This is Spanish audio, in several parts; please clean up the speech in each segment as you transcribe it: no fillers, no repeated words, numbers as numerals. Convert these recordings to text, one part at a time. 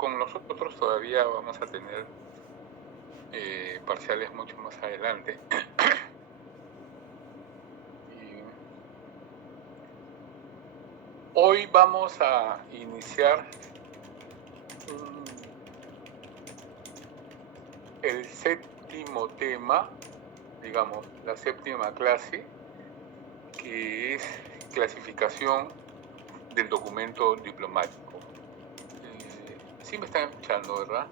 con nosotros todavía vamos a tener parciales mucho más adelante. Y hoy vamos a iniciar el séptimo tema, digamos, la séptima clase, que es clasificación del documento diplomático. Sí me están escuchando, ¿verdad?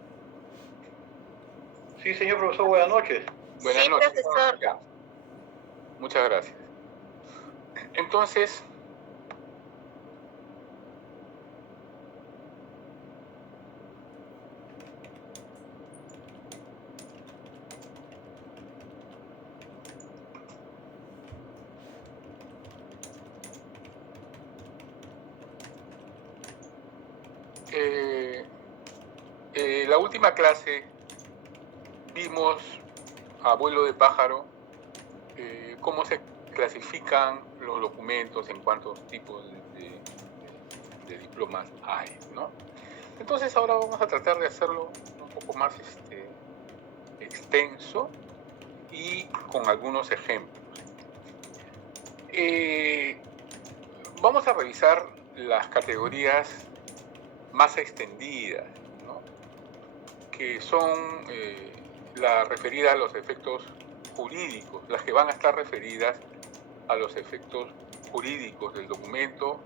Sí, señor profesor, buenas noches. Buenas Sí, noches. profesor. Ya. Muchas gracias. Entonces, la última clase vimos a vuelo de pájaro cómo se clasifican los documentos, en cuántos tipos de diplomas hay, ¿no? Entonces ahora vamos a tratar de hacerlo un poco más extenso y con algunos ejemplos. Vamos a revisar las categorías más extendidas, ¿no? Que son las referidas a los efectos jurídicos, las que van a estar referidas a los efectos jurídicos del documento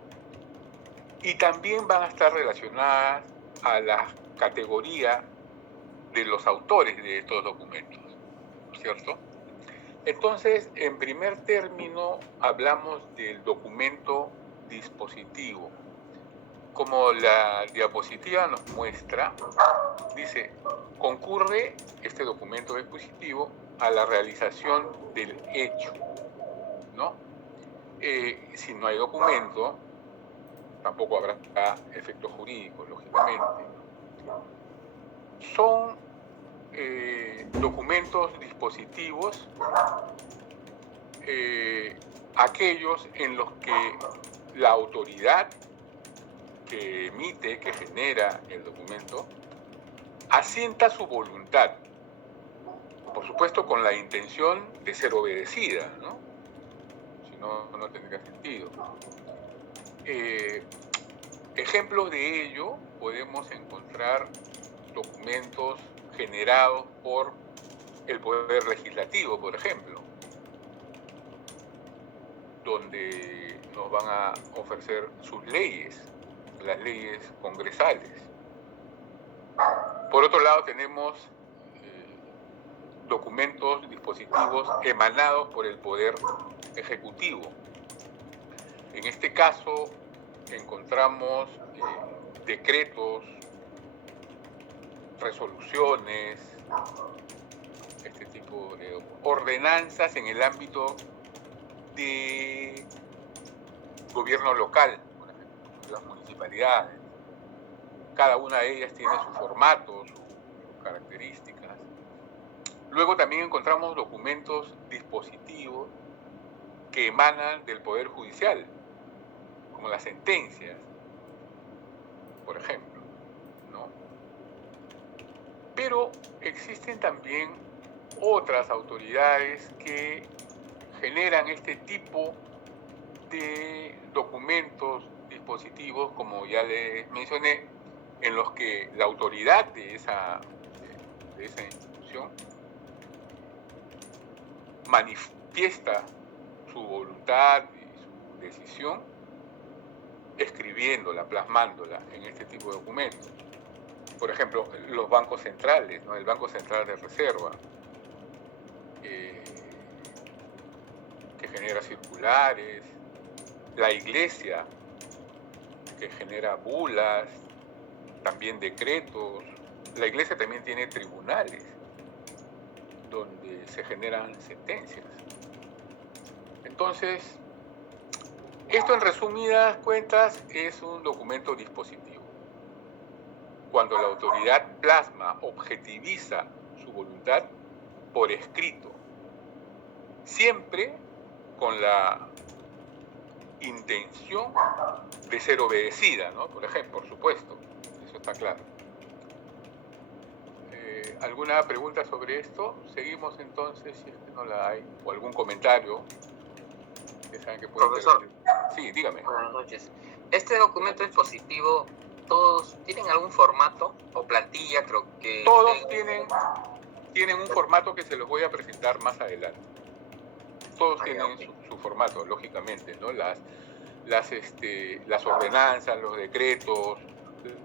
y también van a estar relacionadas a la categoría de los autores de estos documentos, ¿cierto? Entonces, en primer término, hablamos del documento dispositivo. Como la diapositiva nos muestra, dice, concurre este documento dispositivo a la realización del hecho, ¿no? Si no hay documento, tampoco habrá efectos jurídicos, lógicamente. Son documentos dispositivos aquellos en los que la autoridad que emite, que genera el documento, asienta su voluntad, por supuesto con la intención de ser obedecida, ¿no? Si no, no tendría sentido. Ejemplos de ello podemos encontrar documentos generados por el Poder Legislativo, por ejemplo, donde nos van a ofrecer sus leyes, las leyes congresales. Por otro lado, tenemos documentos dispositivos emanados por el Poder Ejecutivo. En este caso, encontramos decretos, resoluciones, este tipo de ordenanzas en el ámbito de gobierno local, por ejemplo, las municipalidades. Cada una de ellas tiene su formato, sus características. Luego también encontramos documentos dispositivos que emanan del Poder Judicial, como las sentencias, por ejemplo, ¿no? Pero existen también otras autoridades que generan este tipo de documentos dispositivos, como ya les mencioné, en los que la autoridad de esa institución manifiesta su voluntad y su decisión escribiéndola, plasmándola en este tipo de documentos. Por ejemplo, los bancos centrales, ¿no? El Banco Central de Reserva, que genera circulares, la Iglesia, que genera bulas, también decretos. La Iglesia también tiene tribunales donde se generan sentencias. Entonces, esto en resumidas cuentas es un documento dispositivo. Cuando la autoridad plasma, objetiviza su voluntad por escrito, siempre con la intención de ser obedecida, ¿no? Por ejemplo, por supuesto, eso está claro. ¿Alguna pregunta sobre esto? Seguimos entonces, si es que no la hay, o algún comentario que saben que puede Profesor. Sí, dígame. Buenas noches. ¿Este documento expositivo, todos tienen algún formato o plantilla? Creo que todos tienen un formato que se los voy a presentar más adelante. Todos tienen su formato, lógicamente, ¿no? Las ordenanzas, los decretos,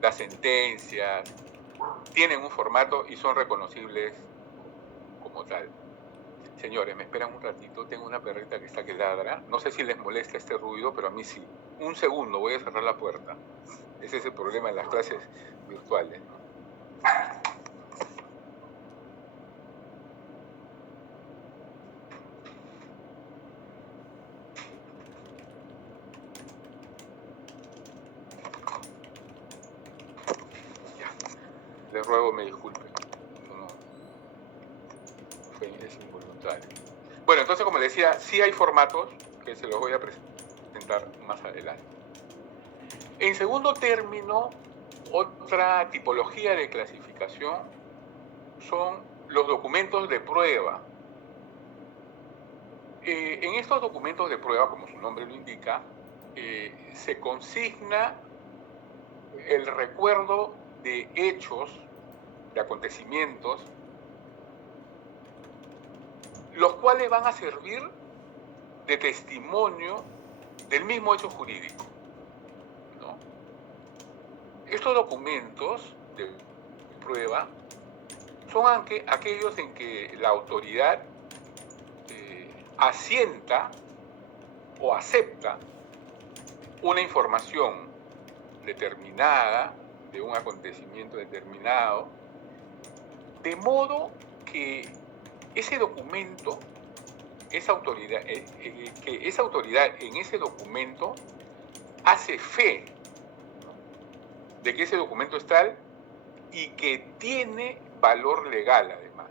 las sentencias, tienen un formato y son reconocibles como tal. Señores, me esperan un ratito, tengo una perrita que está que ladra. No sé si les molesta este ruido, pero a mí sí. Un segundo, voy a cerrar la puerta. Ese es el problema en las clases virtuales, ¿no? Les ruego me disculpen. Es involuntario. Bueno, entonces, como decía, sí hay formatos que se los voy a presentar más adelante. En segundo término, otra tipología de clasificación son los documentos de prueba. En estos documentos de prueba, como su nombre lo indica, se consigna el recuerdo de hechos, de acontecimientos, los cuales van a servir de testimonio del mismo hecho jurídico, ¿no? Estos documentos de prueba son aquellos en que la autoridad asienta o acepta una información determinada de un acontecimiento determinado, de modo que ese documento, que esa autoridad en ese documento hace fe de que ese documento es tal y que tiene valor legal además.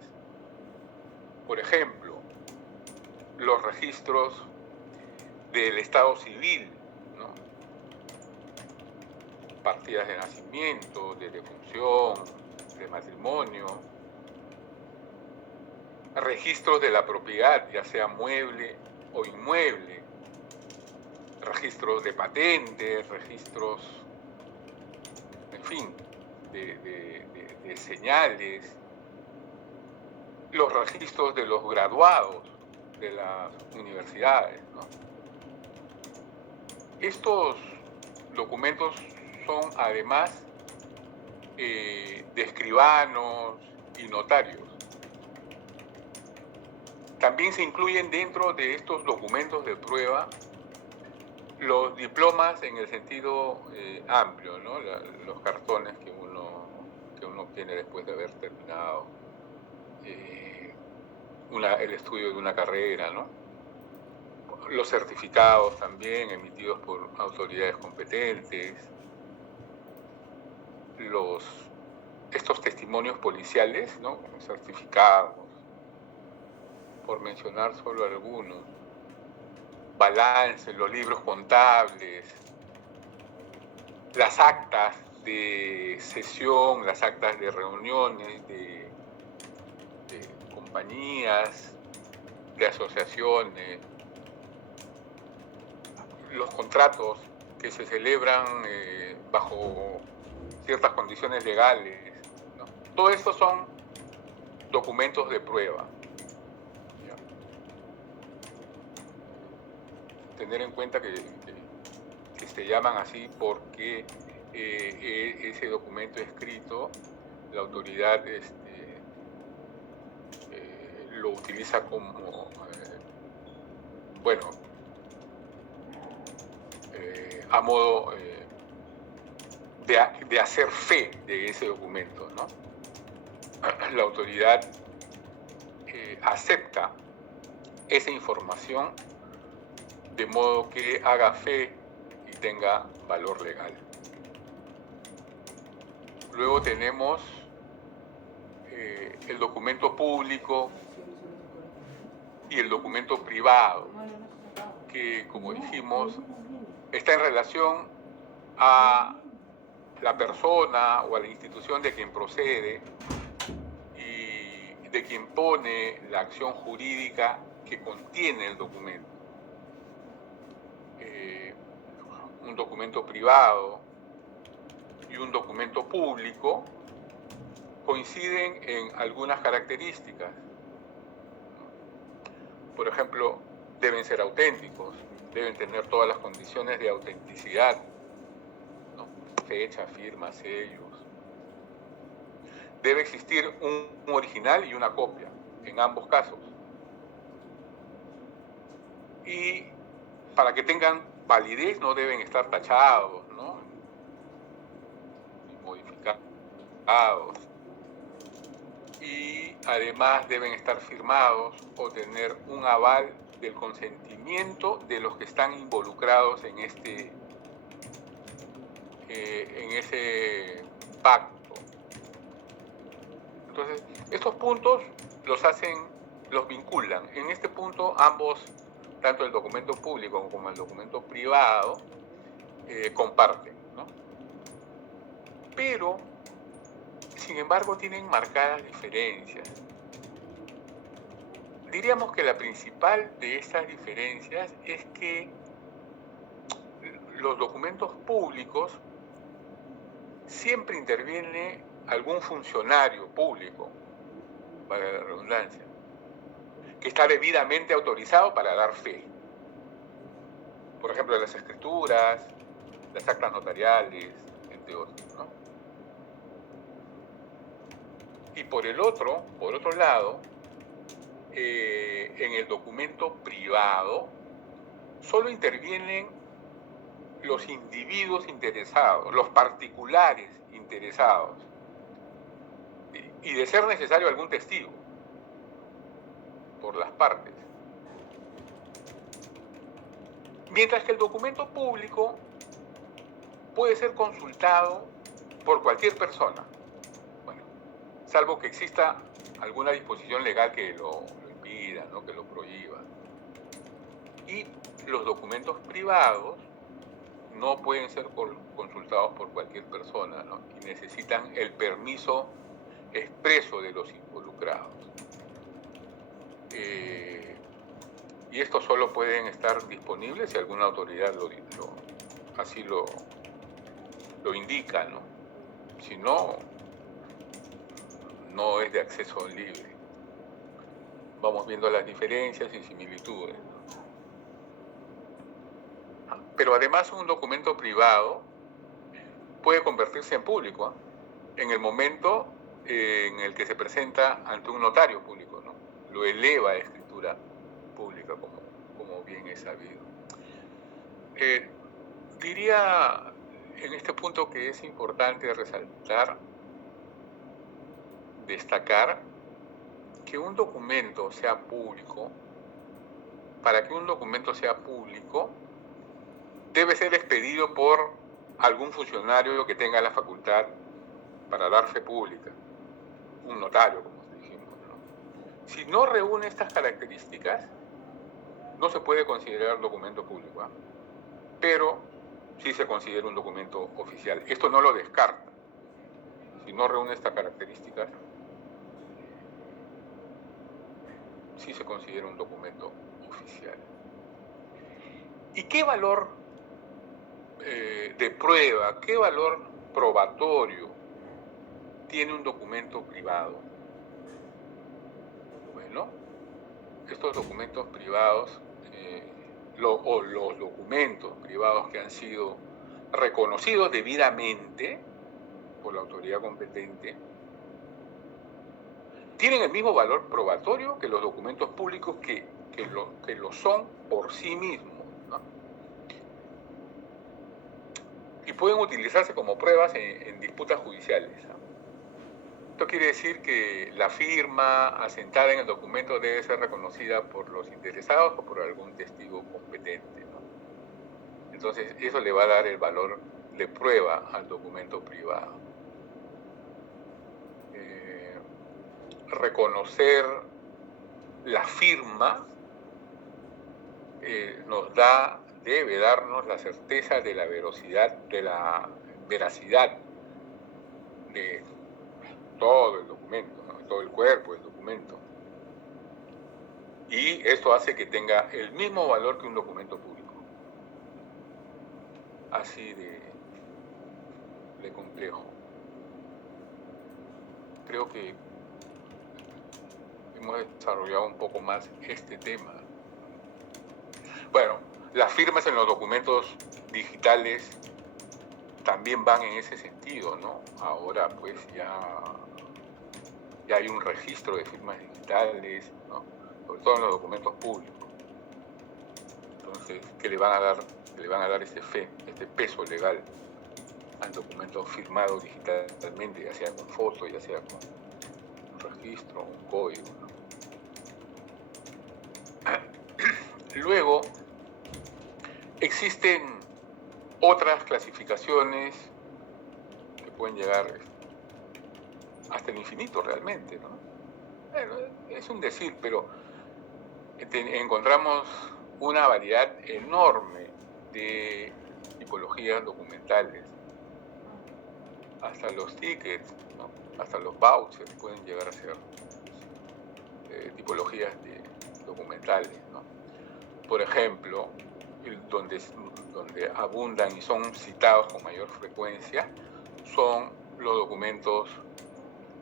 Por ejemplo, los registros del Estado civil, ¿no? Partidas de nacimiento, de defunción, de matrimonio, registros de la propiedad, ya sea mueble o inmueble, registros de patentes, registros, en fin, de señales, los registros de los graduados de las universidades, ¿no? Estos documentos son además de escribanos y notarios. También se incluyen dentro de estos documentos de prueba los diplomas en el sentido amplio, ¿no? Los cartones que uno obtiene después de haber terminado el estudio de una carrera, ¿no? Los certificados también emitidos por autoridades competentes, estos testimonios policiales, ¿no? Certificados, por mencionar solo algunos, balances, los libros contables, las actas de sesión, las actas de reuniones de compañías, de asociaciones, los contratos que se celebran bajo ciertas condiciones legales, ¿no? Todo esto son documentos de prueba. Tener en cuenta que se llaman así porque ese documento escrito, la autoridad lo utiliza como, bueno, a modo de hacer fe de ese documento, ¿no? La autoridad acepta esa información de modo que haga fe y tenga valor legal. Luego tenemos el documento público y el documento privado, que, como dijimos, está en relación a la persona o a la institución de quien procede de quien pone la acción jurídica que contiene el documento. Un documento privado y un documento público coinciden en algunas características. Por ejemplo, deben ser auténticos, deben tener todas las condiciones de autenticidad, ¿no? Fecha, firma, sellos. Debe existir un original y una copia, en ambos casos. Y para que tengan validez no deben estar tachados, ¿no? Ni modificados. Y además deben estar firmados o tener un aval del consentimiento de los que están involucrados en ese pacto. Entonces, estos puntos los vinculan. En este punto, ambos, tanto el documento público como el documento privado, comparten, ¿no? Pero, sin embargo, tienen marcadas diferencias. Diríamos que la principal de estas diferencias es que los documentos públicos siempre interviene algún funcionario público, para la redundancia, que está debidamente autorizado para dar fe. Por ejemplo, las escrituras, las actas notariales, entre otros, ¿no? Y por otro lado, en el documento privado, solo intervienen los individuos interesados, los particulares interesados, y de ser necesario algún testigo por las partes. Mientras que el documento público puede ser consultado por cualquier persona, bueno, salvo que exista alguna disposición legal que lo impida, ¿no? Que lo prohíba. Y los documentos privados no pueden ser consultados por cualquier persona, ¿no? Y necesitan el permiso expreso de los involucrados. Y estos solo pueden estar disponibles si alguna autoridad así lo indica, ¿no? Si no, no es de acceso libre. Vamos viendo las diferencias y similitudes, ¿no? Pero además un documento privado puede convertirse en público, ¿eh? En el momento en el que se presenta ante un notario público, ¿no? Lo eleva a escritura pública, como bien es sabido. Diría en este punto que es importante destacar que un documento sea público. Para que un documento sea público, debe ser expedido por algún funcionario que tenga la facultad para dar fe pública, un notario, como dijimos, ¿no? Si no reúne estas características, no se puede considerar documento público, ¿eh? Pero sí se considera un documento oficial. Esto no lo descarta. Si no reúne estas características, sí se considera un documento oficial. ¿Y qué valor de prueba, qué valor probatorio tiene un documento privado? Bueno, estos documentos privados o los documentos privados que han sido reconocidos debidamente por la autoridad competente tienen el mismo valor probatorio que los documentos públicos que lo son por sí mismos, ¿no? Y pueden utilizarse como pruebas en disputas judiciales, ¿no? Esto quiere decir que la firma asentada en el documento debe ser reconocida por los interesados o por algún testigo competente, ¿no? Entonces, eso le va a dar el valor de prueba al documento privado. Reconocer la firma debe darnos la certeza de la veracidad de todo el documento, ¿no? todo el cuerpo del documento. Y esto hace que tenga el mismo valor que un documento público. Así de complejo. Creo que hemos desarrollado un poco más este tema. Bueno, las firmas en los documentos digitales también van en ese sentido, ¿no? Ahora pues ya hay un registro de firmas digitales, ¿no? Sobre todo en los documentos públicos. Entonces, que le van a dar este peso legal al documento firmado digitalmente, ya sea con foto, ya sea con un registro, un código, ¿no? Luego, existen otras clasificaciones que pueden llegar hasta el infinito realmente, ¿no? Bueno, es un decir, pero encontramos una variedad enorme de tipologías documentales. Hasta los tickets, ¿no? Hasta los vouchers pueden llegar a ser tipologías de documentales, ¿no? Por ejemplo, donde abundan y son citados con mayor frecuencia son los documentos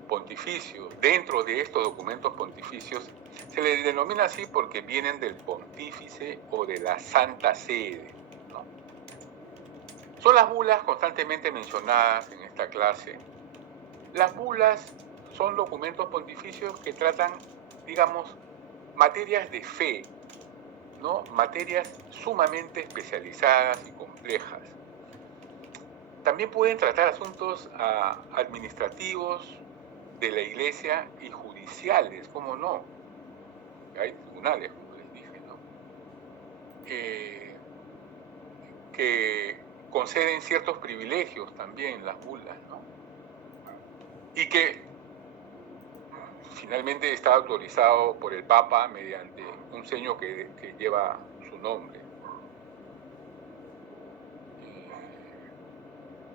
pontificios. Dentro de estos documentos pontificios se les denomina así porque vienen del pontífice o de la Santa Sede, ¿no? Son las bulas constantemente mencionadas en esta clase. Las bulas son documentos pontificios que tratan, digamos, materias de fe, ¿no? Materias sumamente especializadas y complejas. También pueden tratar asuntos administrativos de la Iglesia y judiciales, ¿cómo no? Hay tribunales, como les dije, ¿no? Que conceden ciertos privilegios también las bulas, ¿no? Y que finalmente está autorizado por el Papa mediante un sello que lleva su nombre.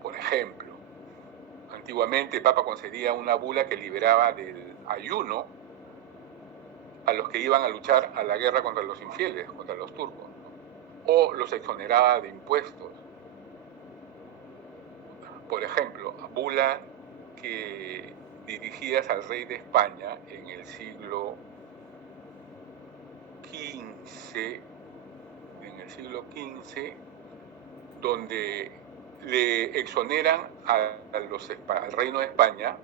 Por ejemplo, antiguamente el Papa concedía una bula que liberaba del ayuno a los que iban a luchar a la guerra contra los infieles, contra los turcos, ¿no? O los exoneraba de impuestos. Por ejemplo, bulas que dirigidas al rey de España en el siglo XV, donde le exoneran al reino de España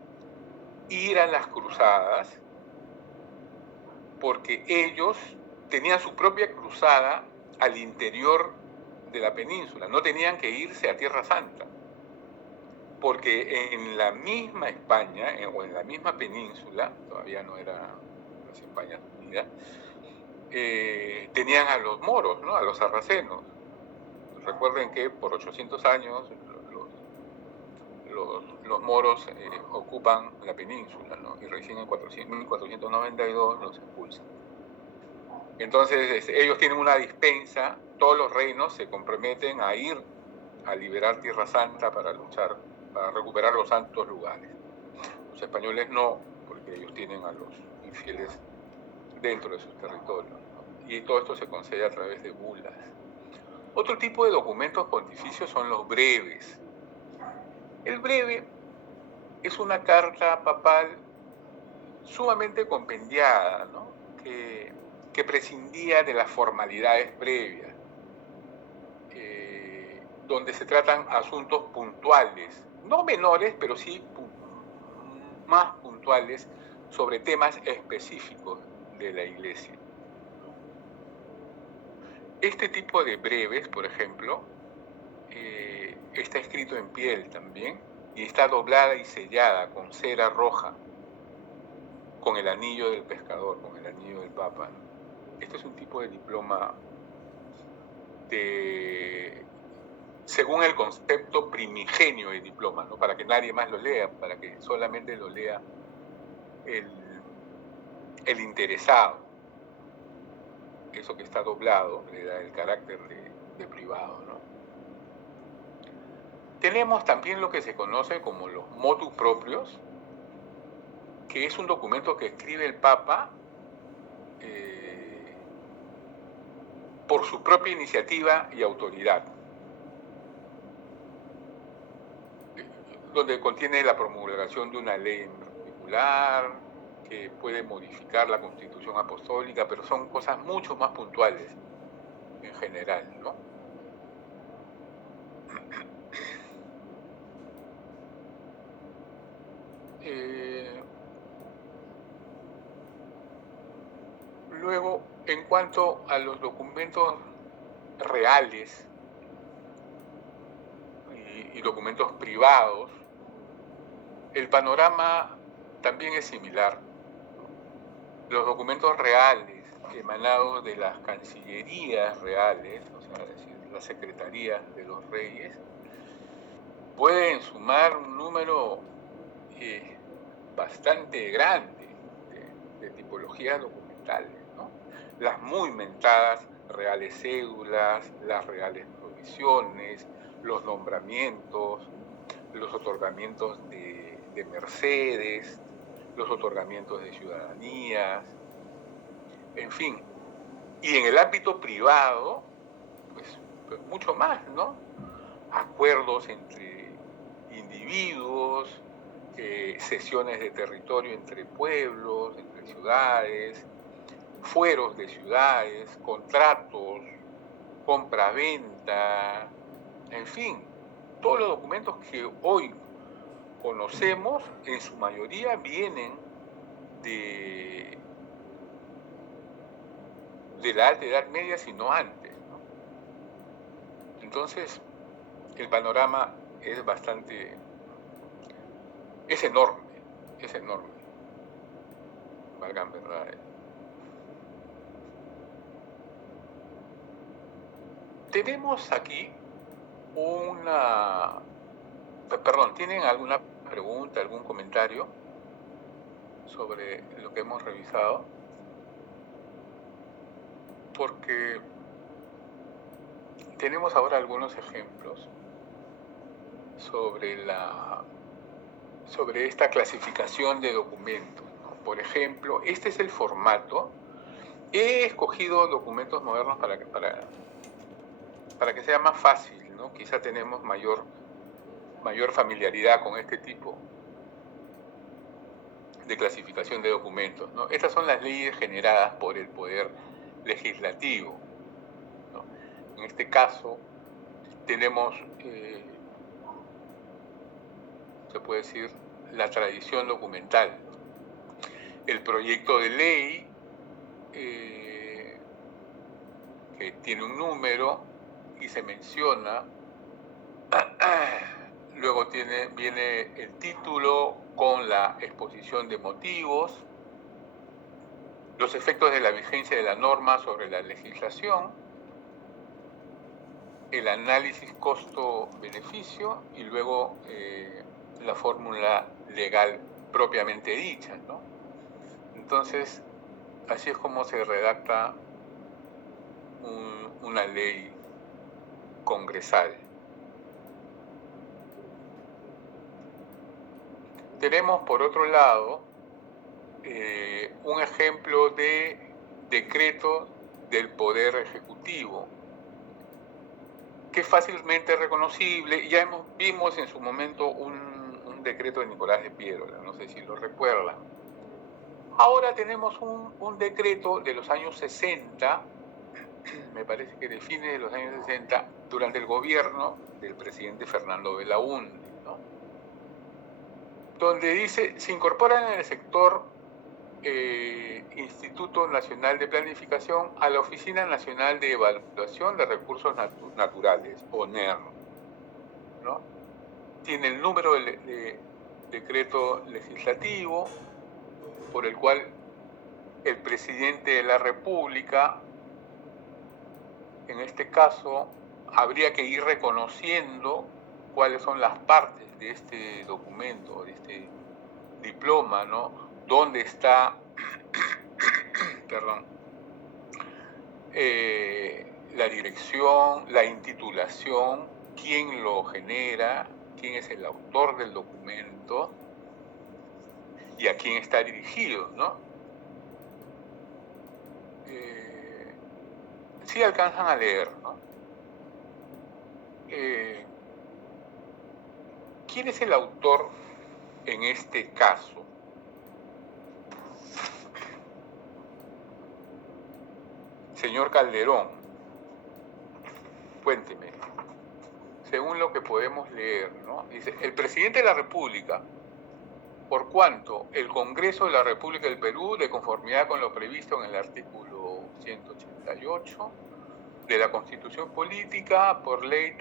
ir a las cruzadas porque ellos tenían su propia cruzada al interior de la península, no tenían que irse a Tierra Santa, porque en la misma España o en la misma península, todavía no era las Españas Unidas, tenían a los moros, ¿no? A los sarracenos. Recuerden que por 800 años los moros ocupan la península, ¿no? Y recién en 1492 los expulsan. Entonces ellos tienen una dispensa, todos los reinos se comprometen a ir a liberar Tierra Santa para luchar, para recuperar los santos lugares. Los españoles no, porque ellos tienen a los infieles dentro de sus territorios, ¿no? Y todo esto se concede a través de bulas. Otro tipo de documentos pontificios son los breves. El breve es una carta papal sumamente compendiada, ¿no? que prescindía de las formalidades previas, donde se tratan asuntos puntuales, no menores, pero sí más puntuales sobre temas específicos de la Iglesia. Este tipo de breves, por ejemplo, está escrito en piel también y está doblada y sellada con cera roja, con el anillo del pescador, con el anillo del Papa. Este es un tipo de diploma según el concepto primigenio de diploma, ¿no? Para que nadie más lo lea, para que solamente lo lea el interesado. Eso que está doblado le da el carácter de privado, ¿no? Tenemos también lo que se conoce como los motu proprios, que es un documento que escribe el Papa por su propia iniciativa y autoridad, donde contiene la promulgación de una ley en particular, que puede modificar la Constitución Apostólica, pero son cosas mucho más puntuales en general, ¿no? Luego, en cuanto a los documentos reales y documentos privados, el panorama también es similar. Los documentos reales emanados de las cancillerías reales, o sea, es decir, las secretarías de los reyes, pueden sumar un número bastante grande de tipologías documentales, ¿no? Las muy mentadas reales cédulas, las reales provisiones, los nombramientos, los otorgamientos de mercedes, los otorgamientos de ciudadanías, en fin. Y en el ámbito privado, pues mucho más, ¿no? Acuerdos entre individuos, cesiones de territorio entre pueblos, entre ciudades, fueros de ciudades, contratos, compra-venta, en fin, todos los documentos que hoy conocemos, en su mayoría vienen de la Alta Edad Media, sino antes, ¿no? Entonces, el panorama es enorme, valgan verdades. Tenemos aquí ¿tienen alguna pregunta, algún comentario sobre lo que hemos revisado? Porque tenemos ahora algunos ejemplos sobre esta clasificación de documentos, ¿no? Por ejemplo, este es el formato. He escogido documentos modernos para que sea más fácil, ¿no? Quizá tenemos mayor familiaridad con este tipo de clasificación de documentos, ¿no? Estas son las leyes generadas por el Poder Legislativo, ¿no? En este caso tenemos, se puede decir, la tradición documental. El proyecto de ley, que tiene un número y se menciona, luego viene el título con la exposición de motivos, los efectos de la vigencia de la norma sobre la legislación, el análisis costo-beneficio y luego la fórmula legal propiamente dicha, ¿no? Entonces, así es como se redacta una ley congresal. Tenemos, por otro lado, un ejemplo de decreto del Poder Ejecutivo, que es fácilmente reconocible. Ya vimos en su momento un decreto de Nicolás de Piérola, no sé si lo recuerdan. Ahora tenemos un decreto de los años 60, me parece que de fines de los años 60, durante el gobierno del presidente Fernando Belaúnde, ¿no? Donde dice, se incorporan en el sector Instituto Nacional de Planificación a la Oficina Nacional de Evaluación de Recursos Naturales, ONER, ¿no? Tiene el número de decreto legislativo por el cual el presidente de la República, en este caso, habría que ir reconociendo cuáles son las partes de este documento, de este diploma, ¿no? Dónde está la dirección, la intitulación, quién lo genera, quién es el autor del documento y a quién está dirigido, ¿no? Sí alcanzan a leer, ¿no? ¿Quién es el autor en este caso? Señor Calderón, cuénteme. Según lo que podemos leer, ¿no? Dice, el presidente de la República, por cuanto el Congreso de la República del Perú, de conformidad con lo previsto en el artículo 188 de la Constitución Política, por ley,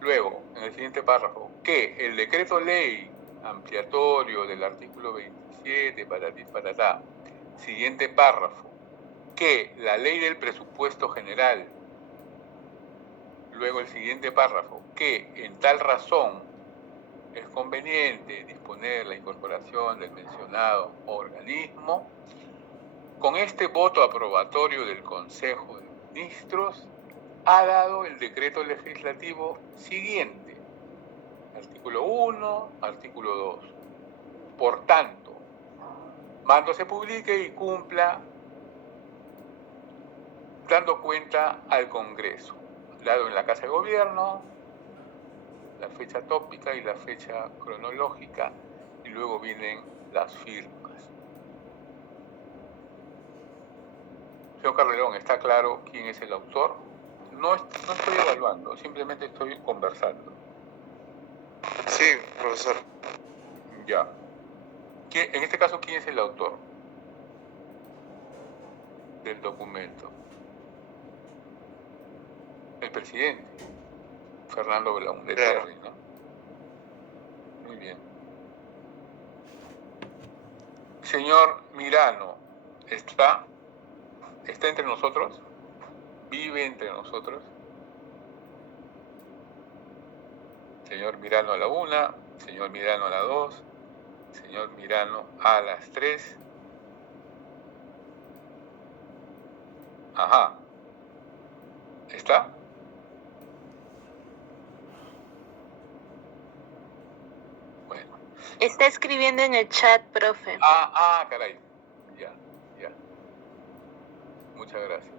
luego, en el siguiente párrafo, que el decreto ley ampliatorio del artículo 27, patatá, siguiente párrafo, que la ley del presupuesto general, luego el siguiente párrafo, que en tal razón es conveniente disponer la incorporación del mencionado organismo, con este voto aprobatorio del Consejo de Ministros, ha dado el decreto legislativo siguiente, artículo 1, artículo 2. Por tanto, mando se publique y cumpla dando cuenta al Congreso, dado en la Casa de Gobierno, la fecha tópica y la fecha cronológica, y luego vienen las firmas. Señor Calderón, ¿está claro quién es el autor? No estoy evaluando, simplemente estoy conversando. Sí, profesor. Ya. En este caso, ¿quién es el autor del documento? El presidente, Fernando Belaúnde Terry, ¿no? Muy bien. Señor Mirano, ¿está entre nosotros? ¿Vive entre nosotros? Señor Mirano a la 1, señor Mirano a la 2, señor Mirano a las 3. Ajá. ¿Está? Bueno. Está escribiendo en el chat, profe. Caray. Ya. Muchas gracias.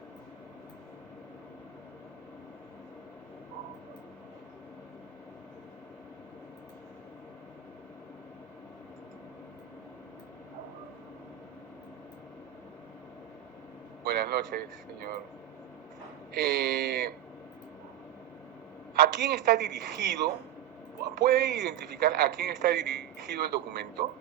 Buenas noches, señor. ¿A quién está dirigido? ¿Puede identificar a quién está dirigido el documento?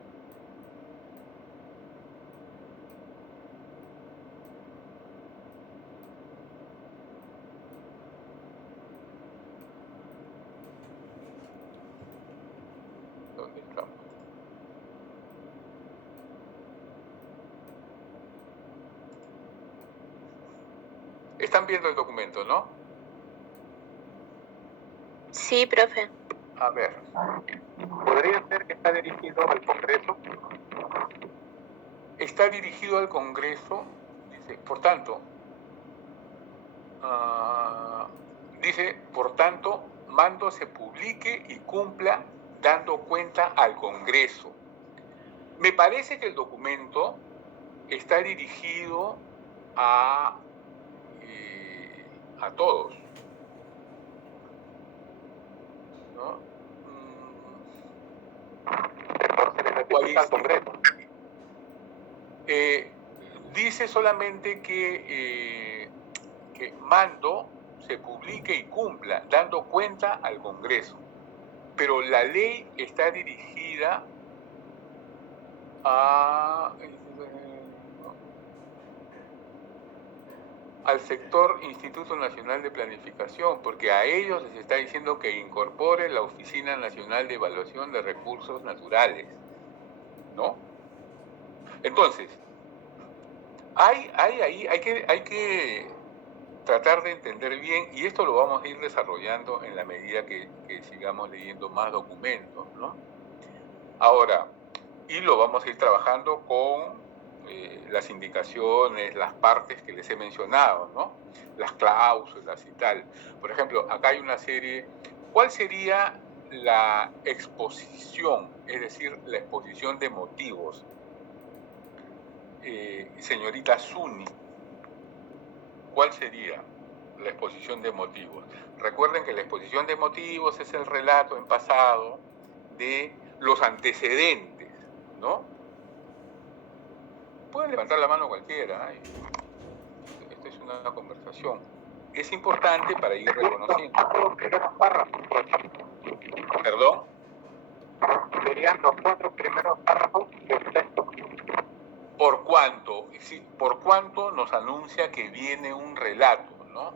¿Dónde estamos? Están viendo el documento, ¿no? Sí, profe. A ver, ¿podría ser que está dirigido al Congreso? Está dirigido al Congreso, dice, por tanto, mando se publique y cumpla dando cuenta al Congreso. Me parece que el documento está dirigido a todos, ¿no? Al Congreso. Dice solamente que mando se publique y cumpla, dando cuenta al Congreso. Pero la ley está dirigida al sector Instituto Nacional de Planificación, porque a ellos les está diciendo que incorpore la Oficina Nacional de Evaluación de Recursos Naturales, ¿no? Entonces, hay que tratar de entender bien, y esto lo vamos a ir desarrollando en la medida que sigamos leyendo más documentos, ¿no? Ahora, y lo vamos a ir trabajando con las indicaciones, las partes que les he mencionado, ¿no? Las cláusulas y tal. Por ejemplo, acá hay una serie. ¿Cuál sería la exposición, es decir, la exposición de motivos. Señorita Zuni, ¿cuál sería la exposición de motivos? Recuerden que la exposición de motivos es el relato en pasado de los antecedentes, ¿no? Pueden levantar la mano cualquiera, ¿eh? Esta es una conversación. Es importante para ir reconociendo. ¿Perdón? Serían los 4 primeros párrafos del texto. Por cuanto nos anuncia que viene un relato, ¿no?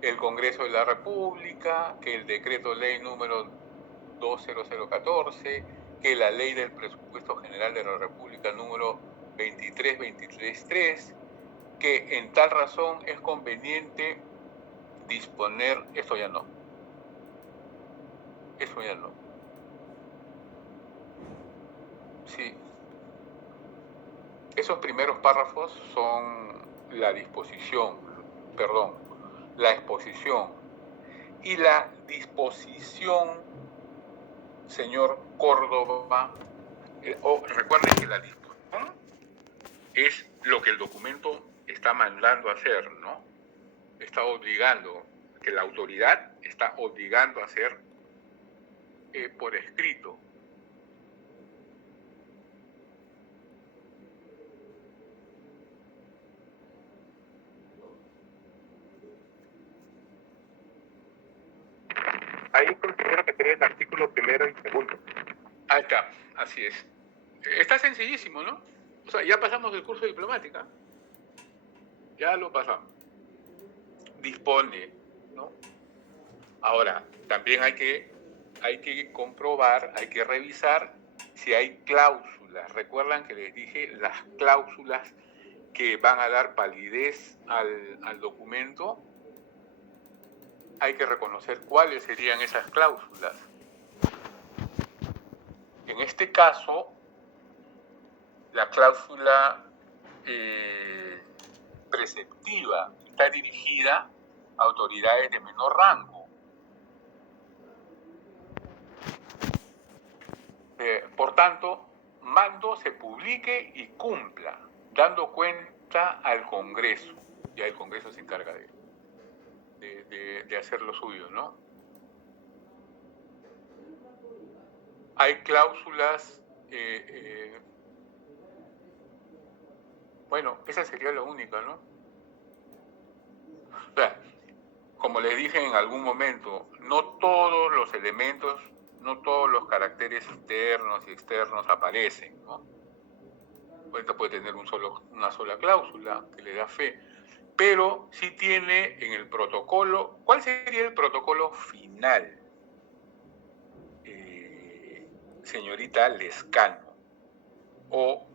El Congreso de la República, que el decreto ley número 20014, que la ley del presupuesto general de la República número 23233, que en tal razón es conveniente disponer, eso ya no. Sí. Esos primeros párrafos son la exposición. Y la disposición, señor Córdoba, recuerden que la disposición es lo que el documento está mandando a hacer, ¿no? Está obligando, que la autoridad está obligando a hacer por escrito. Ahí considero que sería el artículo primero y segundo. Ahí está, así es. Está sencillísimo, ¿no? O sea, ya pasamos el curso de diplomática. Ya lo pasamos. Dispone, ¿no? Ahora, también hay que comprobar, hay que revisar si hay cláusulas. Recuerdan que les dije las cláusulas que van a dar validez al documento. Hay que reconocer cuáles serían esas cláusulas. En este caso, la cláusula preceptiva está dirigida a autoridades de menor rango. Por tanto, mando se publique y cumpla, dando cuenta al Congreso. Ya el Congreso se encarga de hacer lo suyo, ¿no? Hay cláusulas, bueno, esa sería la única, ¿no? O sea, como les dije en algún momento, no todos los elementos, no todos los caracteres internos y externos aparecen, ¿no? Ahorita puede tener una sola cláusula que le da fe, pero sí tiene en el protocolo. ¿Cuál sería el protocolo final? Señorita Lescano, o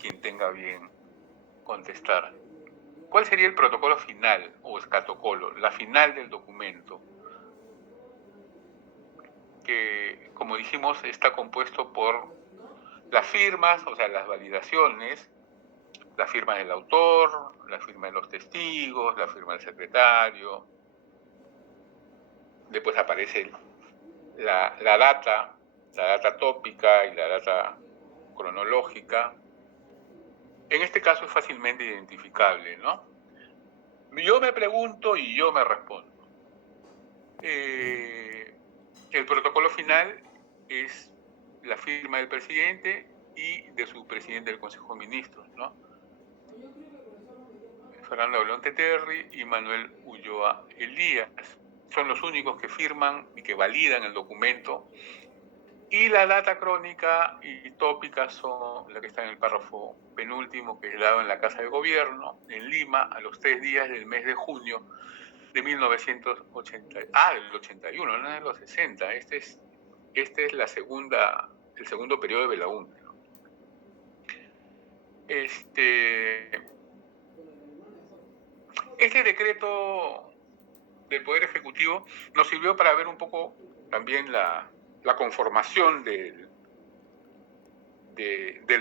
quien tenga bien contestar. ¿Cuál sería el protocolo final o escatocolo, la final del documento? Que, como dijimos, está compuesto por las firmas, o sea, las validaciones, la firma del autor, la firma de los testigos, la firma del secretario. Después aparece la data tópica y la data cronológica. En este caso es fácilmente identificable, ¿no? Yo me pregunto y yo me respondo. El protocolo final es la firma del presidente y de su presidente del Consejo de Ministros, ¿no? Fernando Belonte Terry y Manuel Ulloa Elías. Son los únicos que firman y que validan el documento. Y la data crónica y tópica son la que está en el párrafo penúltimo, que es dado en la Casa de Gobierno, en Lima, a los 3 días del mes de junio de 1980. Del 81, no de los 60. Este es el segundo periodo de Belaúnde, ¿no? Este decreto del Poder Ejecutivo nos sirvió para ver un poco también la conformación del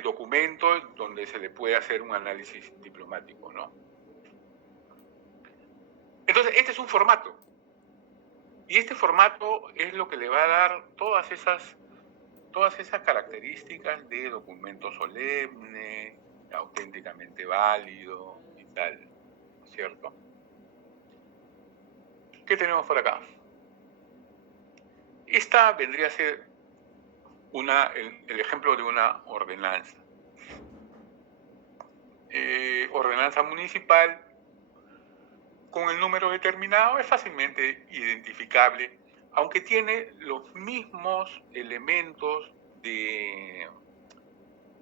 documento, donde se le puede hacer un análisis diplomático, ¿no? Entonces, este es un formato. Y este formato es lo que le va a dar todas esas características de documento solemne, auténticamente válido y tal, ¿cierto? ¿Qué tenemos por acá? Esta vendría a ser el ejemplo de una ordenanza. Ordenanza municipal con el número determinado es fácilmente identificable, aunque tiene los mismos elementos de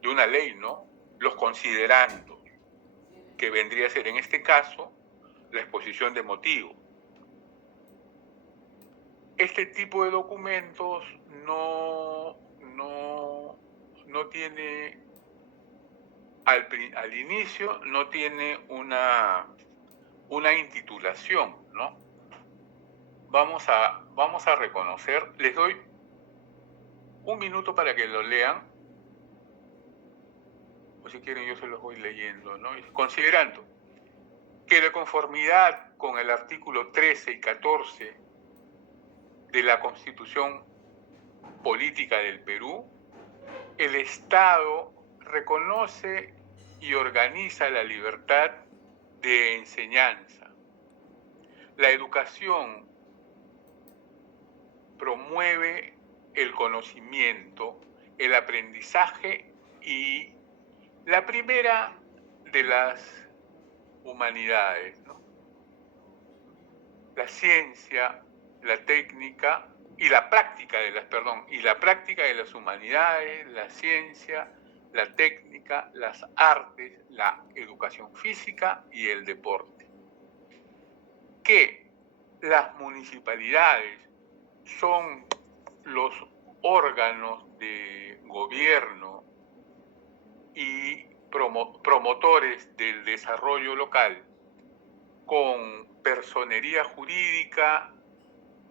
una ley, ¿no? Los considerandos, que vendría a ser en este caso la exposición de motivos. Este tipo de documentos no tiene, al inicio, no tiene una intitulación, ¿no? Vamos a reconocer, les doy un minuto para que lo lean, o si quieren yo se los voy leyendo, ¿no? Considerando que de conformidad con el artículo 13 y 14 de la Constitución Política del Perú, el Estado reconoce y organiza la libertad de enseñanza. La educación promueve el conocimiento, el aprendizaje y la primera de las humanidades, ¿no? La ciencia, la técnica y la práctica de las humanidades, la ciencia, la técnica, las artes, la educación física y el deporte. Que las municipalidades son los órganos de gobierno y promotores del desarrollo local con personería jurídica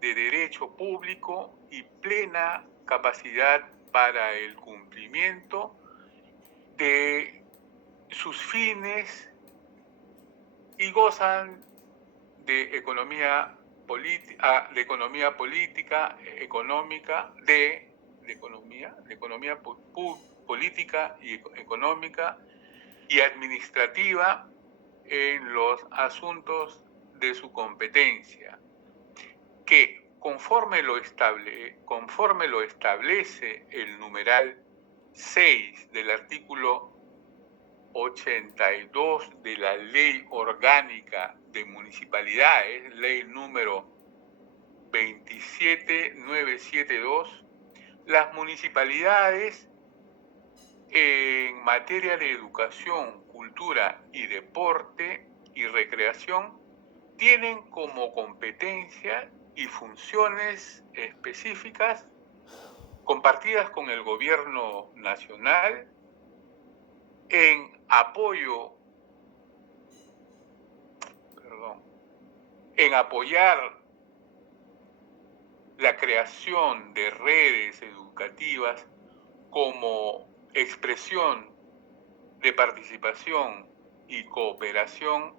de derecho público y plena capacidad para el cumplimiento de sus fines y gozan de economía política, económica, de economía política y económica y administrativa en los asuntos de su competencia, que conforme lo establece el numeral 6 del artículo 82 de la Ley Orgánica de Municipalidades, ley número 27972, las municipalidades en materia de educación, cultura y deporte y recreación tienen como competencia y funciones específicas compartidas con el gobierno nacional en apoyar la creación de redes educativas como expresión de participación y cooperación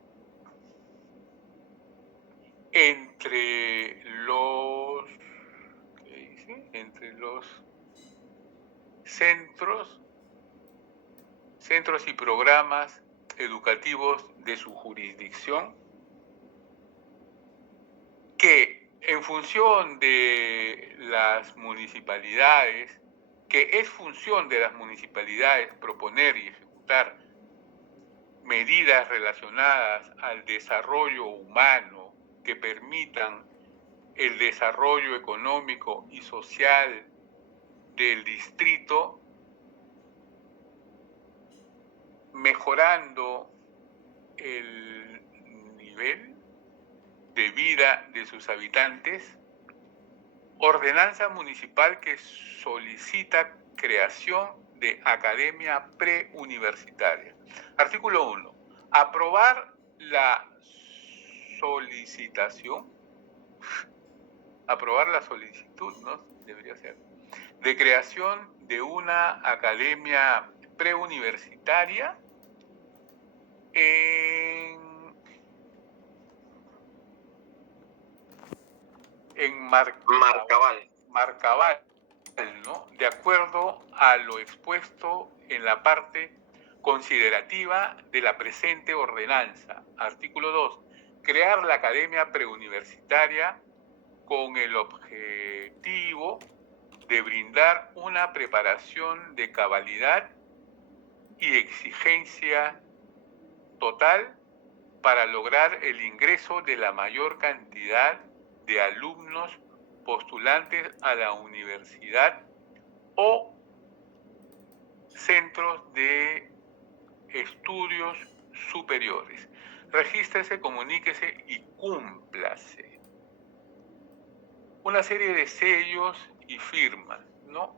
entre los centros y programas educativos de su jurisdicción, que en función de las municipalidades, que es función de las municipalidades proponer y ejecutar medidas relacionadas al desarrollo humano que permitan el desarrollo económico y social del distrito, mejorando el nivel de vida de sus habitantes. Ordenanza municipal que solicita creación de academia preuniversitaria. Artículo 1. Aprobar la solicitud, ¿no? Debería ser, de creación de una academia preuniversitaria en en Marcaval. Marcaval, ¿no? De acuerdo a lo expuesto en la parte considerativa de la presente ordenanza. Artículo 2. Crear la Academia Preuniversitaria con el objetivo de brindar una preparación de cabalidad y exigencia total para lograr el ingreso de la mayor cantidad de alumnos postulantes a la universidad o centros de estudios superiores. Regístrese, comuníquese y cúmplase. Una serie de sellos y firmas, ¿no?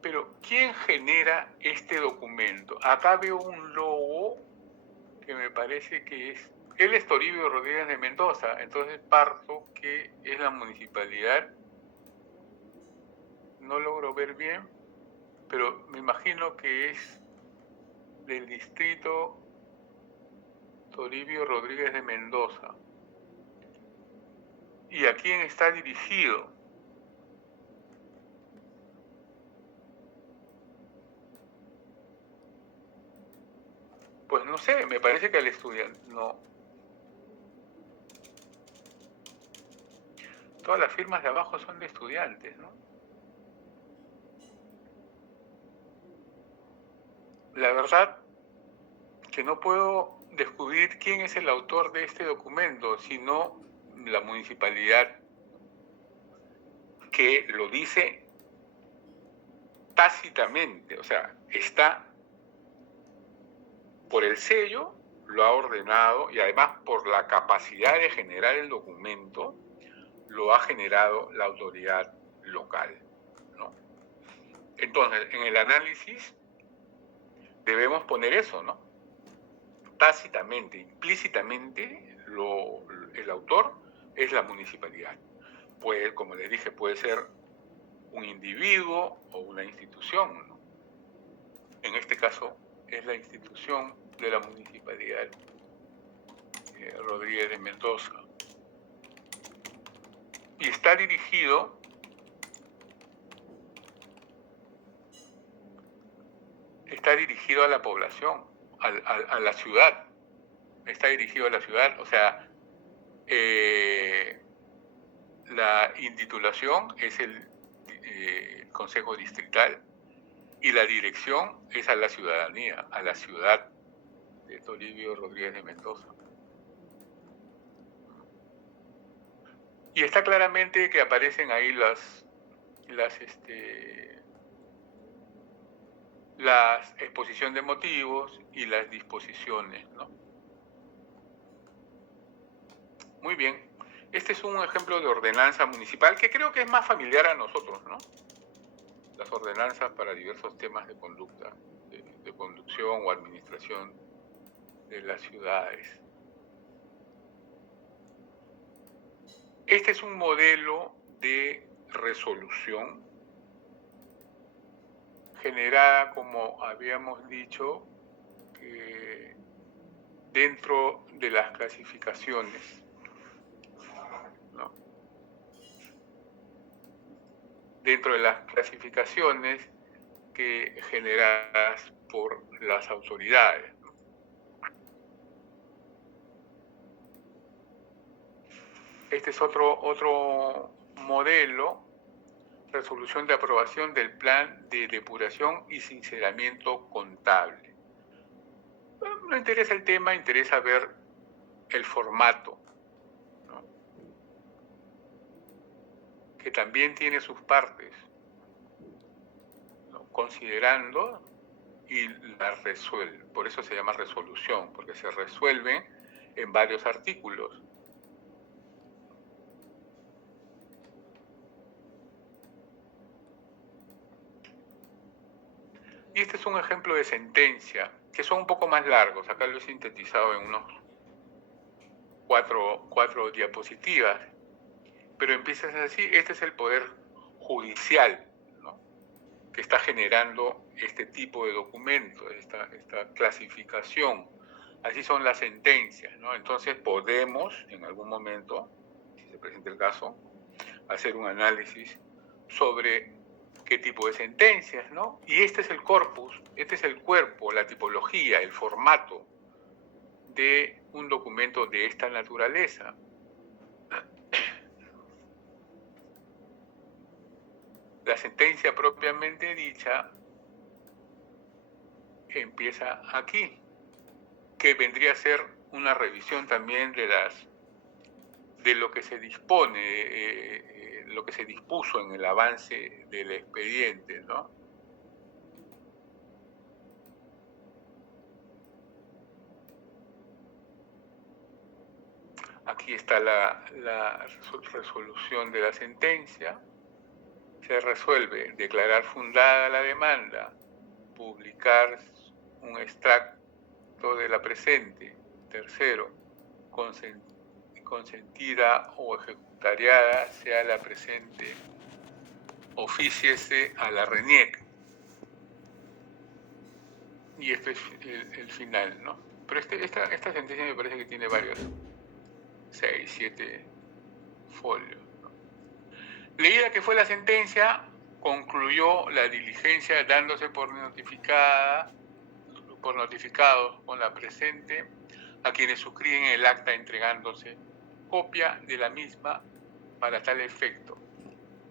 Pero, ¿quién genera este documento? Acá veo un logo que me parece que es... Él es Toribio Rodríguez de Mendoza, entonces parto que es la municipalidad. No logro ver bien, pero me imagino que es del distrito Toribio Rodríguez de Mendoza. ¿Y a quién está dirigido? Pues no sé, me parece que al estudiante, no. Todas las firmas de abajo son de estudiantes, ¿no? La verdad que no puedo descubrir quién es el autor de este documento, sino la municipalidad, que lo dice tácitamente, o sea, está por el sello, lo ha ordenado, y además por la capacidad de generar el documento, lo ha generado la autoridad local, ¿no? Entonces, en el análisis debemos poner eso, ¿no? Tácitamente, implícitamente, el autor es la municipalidad. Puede, como les dije, puede ser un individuo o una institución, ¿no? En este caso es la institución de la municipalidad Rodríguez de Mendoza. Y está dirigido a la población, a la ciudad. Está dirigido a la ciudad, o sea, la intitulación es el Consejo Distrital y la dirección es a la ciudadanía, a la ciudad de Toribio Rodríguez de Mendoza. Y está claramente que aparecen ahí la exposición de motivos y las disposiciones, ¿no? Muy bien. Este es un ejemplo de ordenanza municipal que creo que es más familiar a nosotros, ¿no? Las ordenanzas para diversos temas de conducta, de conducción o administración de las ciudades. Este es un modelo de resolución generada, como habíamos dicho, dentro de las clasificaciones, ¿no? Dentro de las clasificaciones generadas por las autoridades. Este es otro modelo, resolución de aprobación del plan de depuración y sinceramiento contable. No interesa el tema, interesa ver el formato, ¿no? Que también tiene sus partes, ¿no? Considerando y la resuelve. Por eso se llama resolución, porque se resuelve en varios artículos. Y este es un ejemplo de sentencia, que son un poco más largos. Acá lo he sintetizado en unos cuatro diapositivas. Pero empiezas así, este es el poder judicial, ¿no? Que está generando este tipo de documentos, esta clasificación. Así son las sentencias, ¿no? Entonces podemos, en algún momento, se presenta el caso, hacer un análisis sobre qué tipo de sentencias, ¿no? Y este es el corpus, este es el cuerpo, la tipología, el formato de un documento de esta naturaleza. La sentencia propiamente dicha empieza aquí, que vendría a ser una revisión también de lo que se dispone, lo que se dispuso en el avance del expediente, ¿no? Aquí está la resolución de la sentencia. Se resuelve declarar fundada la demanda, publicar un extracto de la presente. Tercero, consentida o ejecutariada sea la presente, ofíciese a la RENIEC. Y este es el final, ¿no? Pero esta sentencia me parece que tiene varios, 6, 7 folios. Leída que fue la sentencia, concluyó la diligencia dándose por notificados con la presente a quienes suscriben el acta entregándose copia de la misma para tal efecto,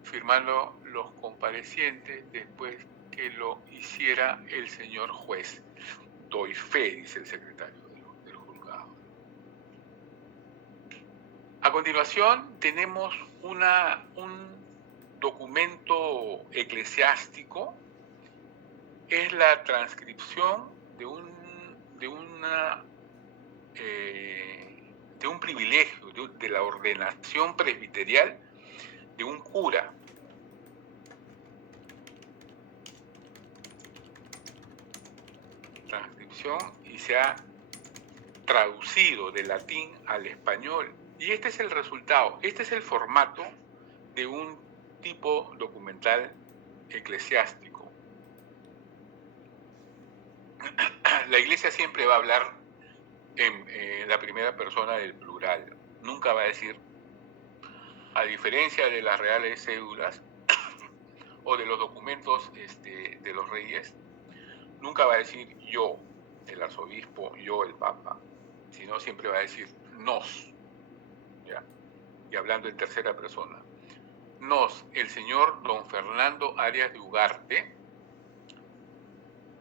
firmando los comparecientes después que lo hiciera el señor juez. Doy fe, dice el secretario del juzgado. A continuación tenemos un documento eclesiástico, es la transcripción de un privilegio, de la ordenación presbiterial de un cura. Transcripción, y se ha traducido del latín al español. Y este es el resultado, este es el formato de un tipo documental eclesiástico. La Iglesia siempre va a hablar en la primera persona del plural. Nunca va a decir, a diferencia de las reales cédulas o de los documentos de los reyes, nunca va a decir yo, el arzobispo, yo, el papa, sino siempre va a decir nos, ¿ya? Y hablando en tercera persona. Nos, el señor don Fernando Arias de Ugarte,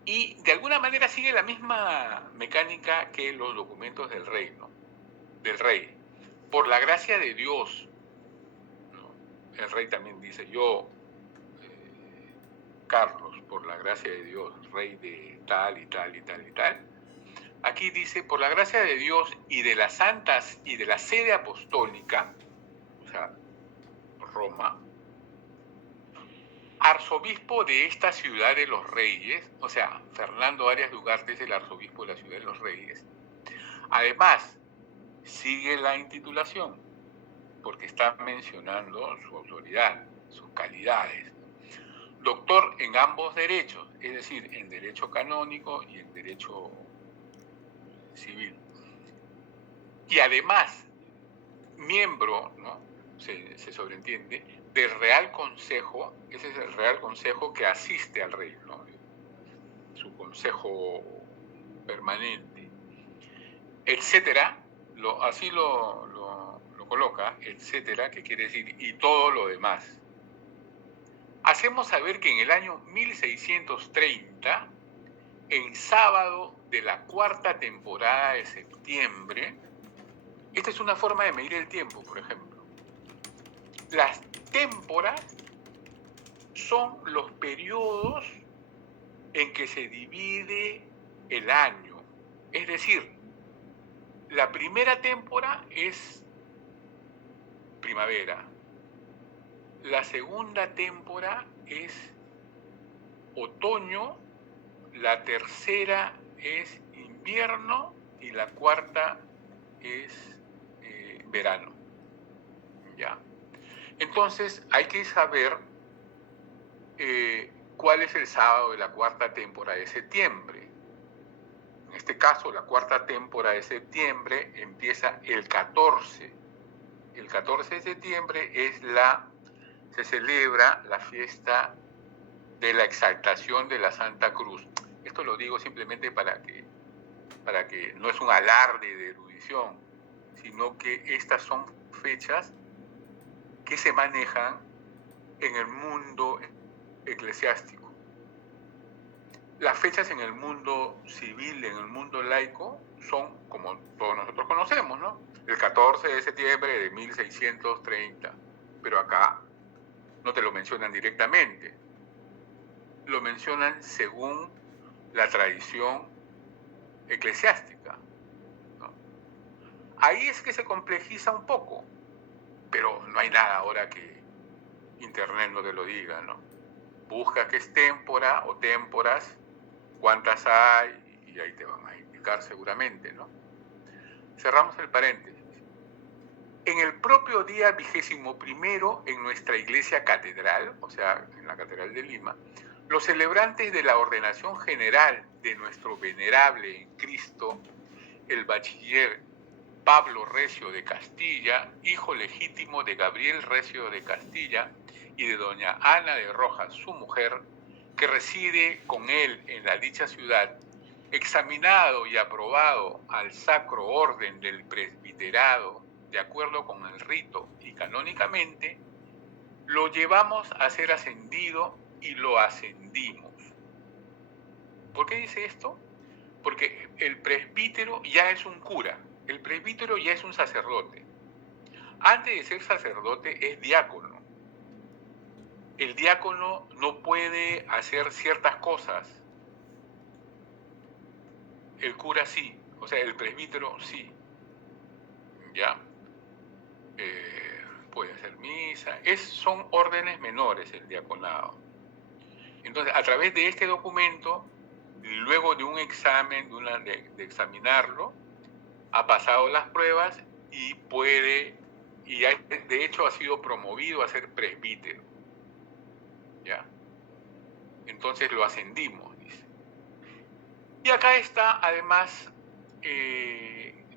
y de alguna manera sigue la misma mecánica que los documentos del rey, ¿no? Del rey. Por la gracia de Dios, ¿no? El rey también dice, yo, Carlos, por la gracia de Dios, rey de tal y tal y tal y tal. Aquí dice, por la gracia de Dios y de las santas y de la sede apostólica, o sea, Roma, arzobispo de esta ciudad de los reyes, o sea, Fernando Arias de Ugarte es el arzobispo de la ciudad de los reyes. Además, sigue la intitulación, porque está mencionando su autoridad, sus calidades. Doctor en ambos derechos, es decir, en derecho canónico y en derecho civil. Y además, miembro, ¿no? Se sobreentiende, del Real Consejo, ese es el Real Consejo que asiste al rey, ¿no? Su consejo permanente, etcétera, así lo coloca, etcétera, que quiere decir y todo lo demás. Hacemos saber que en el año 1630, en sábado de la cuarta temporada de septiembre, esta es una forma de medir el tiempo, por ejemplo. Las témporas son los periodos en que se divide el año. Es decir, la primera témpora es primavera. La segunda témpora es otoño, la tercera es invierno y la cuarta es verano. ¿Ya? Entonces hay que saber cuál es el sábado de la cuarta témpora de septiembre. En este caso, la cuarta témpora de septiembre empieza el 14 el 14 de septiembre se celebra la fiesta de la exaltación de la Santa Cruz. Esto lo digo simplemente para que no es un alarde de erudición, sino que estas son fechas que se manejan en el mundo eclesiástico. Las fechas en el mundo civil, en el mundo laico, son como todos nosotros conocemos, ¿no? El 14 de septiembre de 1630, pero acá no te lo mencionan directamente, lo mencionan según la tradición eclesiástica, ¿no? Ahí es que se complejiza un poco, pero no hay nada ahora que Internet no te lo diga, ¿no? Busca que es témpora o témporas, cuántas hay, y ahí te van a indicar seguramente, ¿no? Cerramos el paréntesis. En el propio día 21º, en nuestra iglesia catedral, o sea, en la Catedral de Lima, los celebrantes de la ordenación general de nuestro venerable en Cristo, el bachiller Pablo Recio de Castilla, hijo legítimo de Gabriel Recio de Castilla y de doña Ana de Rojas, su mujer, que reside con él en la dicha ciudad, examinado y aprobado al sacro orden del presbiterado, de acuerdo con el rito y canónicamente, lo llevamos a ser ascendido y lo ascendimos. ¿Por qué dice esto? Porque el presbítero ya es un cura, el presbítero ya es un sacerdote. Antes de ser sacerdote es diácono. El diácono no puede hacer ciertas cosas. El cura sí, o sea, el presbítero sí. ¿Ya? Puede hacer misa. Son órdenes menores el diaconado. Entonces, a través de este documento, luego de un examen, de examinarlo, ha pasado las pruebas y de hecho ha sido promovido a ser presbítero. ¿Ya? Entonces lo ascendimos, dice. Y acá está, además,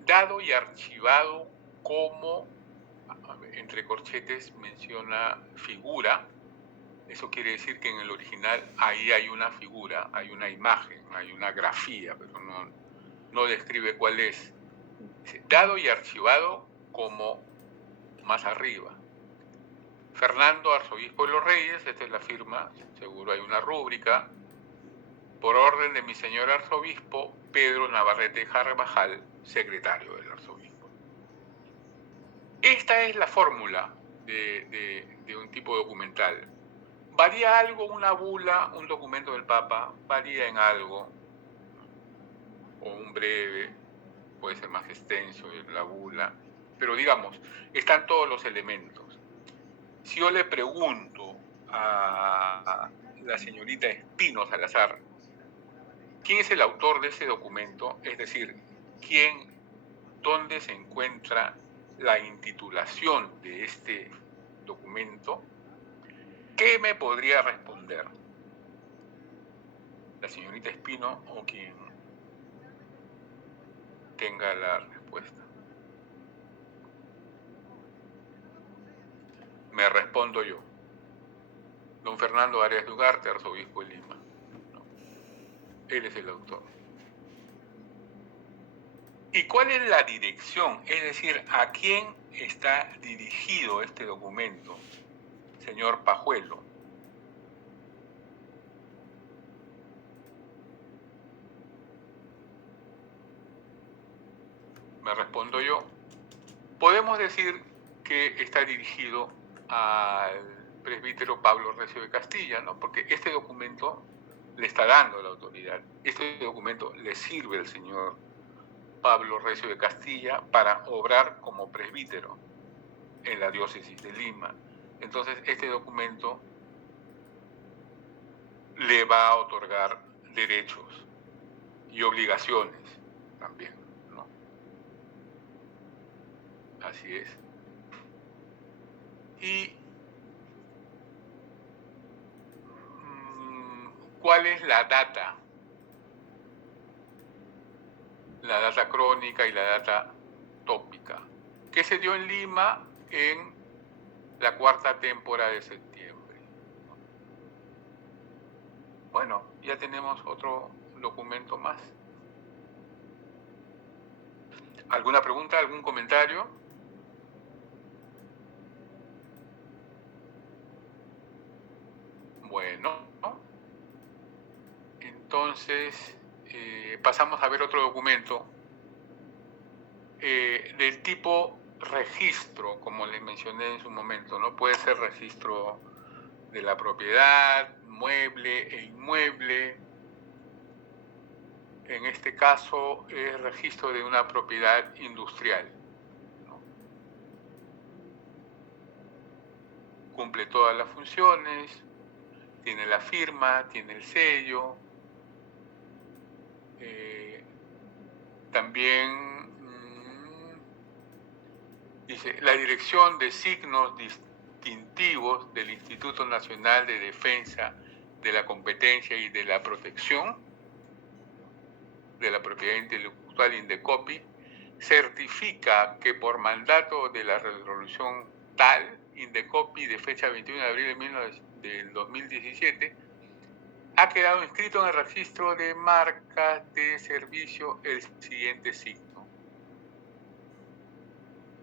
dado y archivado como, entre corchetes menciona figura. Eso quiere decir que en el original ahí hay una figura, hay una imagen, hay una grafía, pero no describe cuál es. Dice, dado y archivado como más arriba. Fernando, arzobispo de los Reyes, esta es la firma, seguro hay una rúbrica, por orden de mi señor arzobispo Pedro Navarrete Carvajal, secretario del arzobispo. Esta es la fórmula de un tipo documental. ¿Varía algo una bula, un documento del Papa? Varía en algo, o un breve, puede ser más extenso la bula, pero digamos, están todos los elementos. Si yo le pregunto a la señorita Espino Salazar, ¿quién es el autor de ese documento? Es decir, ¿dónde se encuentra la intitulación de este documento? ¿Qué me podría responder? La señorita Espino o quien tenga la respuesta. Me respondo yo. Don Fernando Arias de Ugarte, arzobispo de Lima. No. Él es el autor. ¿Y cuál es la dirección? Es decir, ¿a quién está dirigido este documento, señor Pajuelo? Me respondo yo. Podemos decir que está dirigido al presbítero Pablo Recio de Castilla, ¿no? Porque este documento le está dando la autoridad. Este documento le sirve al señor Pablo Recio de Castilla para obrar como presbítero en la diócesis de Lima. Entonces, este documento le va a otorgar derechos y obligaciones también, ¿no? Así es. ¿Y cuál es la data? La data crónica y la data tópica. ¿Qué se dio en Lima? en la cuarta temporada de septiembre. Bueno, ya tenemos otro documento más. ¿Alguna pregunta, algún comentario? Bueno, entonces pasamos a ver otro documento del tipo registro, como les mencioné en su momento, ¿no? Puede ser registro de la propiedad, mueble e inmueble. En este caso es registro de una propiedad industrial, ¿no? Cumple todas las funciones, tiene la firma, tiene el sello, también dice la dirección de signos distintivos del Instituto Nacional de Defensa de la Competencia y de la Protección de la Propiedad Intelectual Indecopi certifica que por mandato de la resolución tal Indecopi de fecha 21 de abril del 2017 ha quedado inscrito en el registro de marcas de servicio el siguiente signo.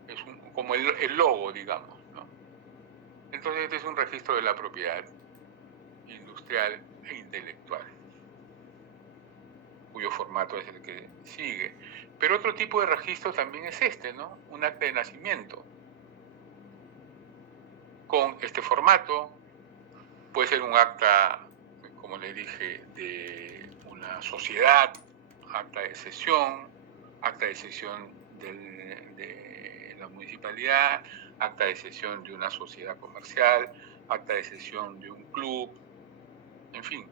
Es como el logo, digamos, ¿no? Entonces este es un registro de la propiedad industrial e intelectual, cuyo formato es el que sigue. Pero otro tipo de registro también es este, ¿no? Un acta de nacimiento. Con este formato puede ser un acta, como les dije, de una sociedad, acta de cesión de la municipalidad, acta de cesión de una sociedad comercial, acta de cesión de un club, en fin,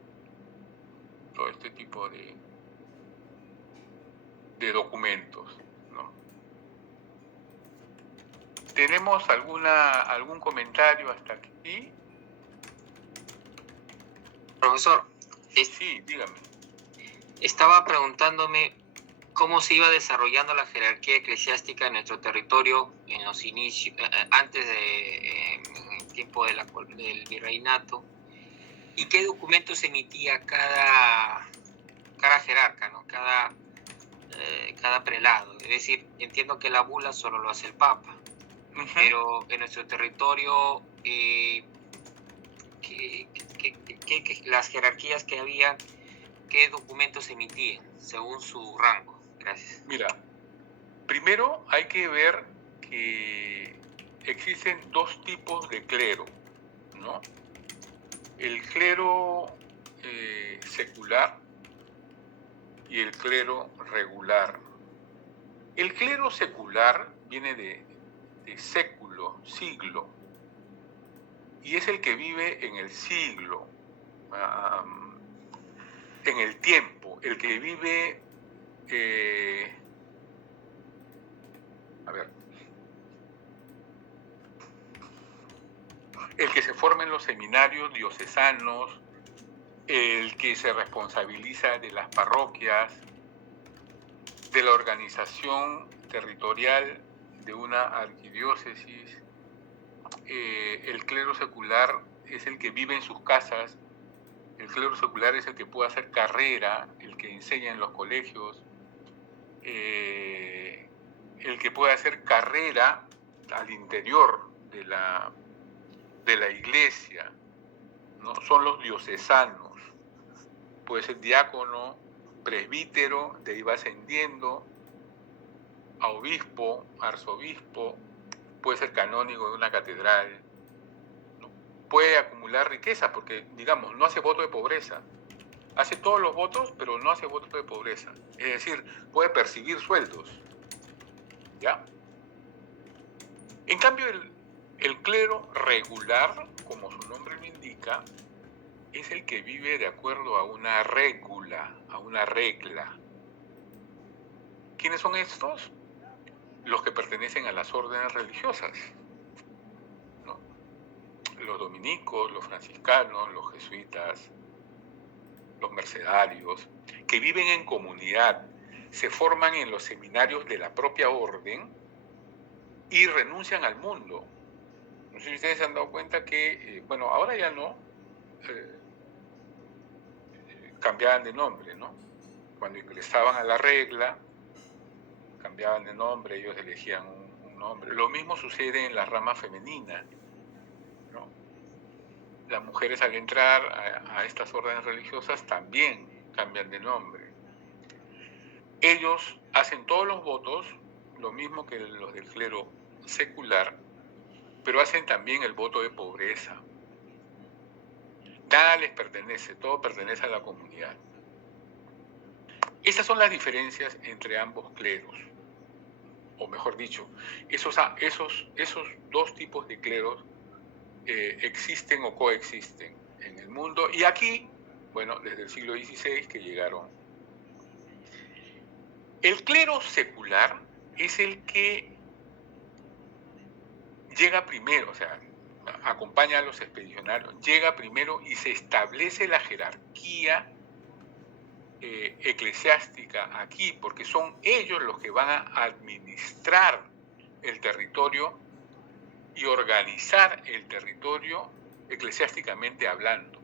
todo este tipo de documentos, ¿no? ¿Tenemos algún comentario hasta aquí? Profesor, Sí, dígame. estaba preguntándome cómo se iba desarrollando la jerarquía eclesiástica en nuestro territorio en los inicios, antes en el tiempo del virreinato, y qué documentos emitía cada jerarca, ¿no? Cada prelado. Es decir, entiendo que la bula solo lo hace el Papa, pero en nuestro territorio las jerarquías que había, ¿qué documentos emitían según su rango? Gracias. Mira, primero hay que ver que existen dos tipos de clero, ¿no? El clero secular y el clero regular. El clero secular viene de século, siglo, y es el que vive en el siglo, en el tiempo, el que vive, el que se forma en los seminarios diocesanos, el que se responsabiliza de las parroquias, de la organización territorial de una arquidiócesis. El clero secular es el que vive en sus casas, el clero secular es el que puede hacer carrera, el que enseña en los colegios, el que puede hacer carrera al interior de la iglesia, ¿no? Son los diocesanos. Puede ser diácono, presbítero, de ahí va ascendiendo a obispo, arzobispo, puede ser canónigo de una catedral, ¿no? Puede acumular riqueza porque, digamos, no hace voto de pobreza. Hace todos los votos, pero no hace voto de pobreza. Es decir, puede percibir sueldos, ¿ya? En cambio, el clero regular, como su nombre lo indica, es el que vive de acuerdo a una regla, ¿Quiénes son estos? Los que pertenecen a las órdenes religiosas, ¿no? Los dominicos, los franciscanos, los jesuitas, los mercedarios, que viven en comunidad, se forman en los seminarios de la propia orden y renuncian al mundo. No sé si ustedes se han dado cuenta que, bueno, ahora ya no, cambiaban de nombre, ¿no? Cuando ingresaban a la regla, cambiaban de nombre, ellos elegían un nombre. Lo mismo sucede en la rama femenina, ¿no? Las mujeres al entrar a estas órdenes religiosas también cambian de nombre. Ellos hacen todos los votos, lo mismo que los del clero secular, pero hacen también el voto de pobreza. Nada les pertenece, todo pertenece a la comunidad. Esas son las diferencias entre ambos cleros, o mejor dicho, esos dos tipos de cleros existen o coexisten en el mundo, y aquí, bueno, desde el siglo XVI que llegaron. El clero secular es el que llega primero, o sea, acompaña a los expedicionarios, llega primero y se establece la jerarquía eclesiástica aquí, porque son ellos los que van a administrar el territorio y organizar el territorio eclesiásticamente hablando.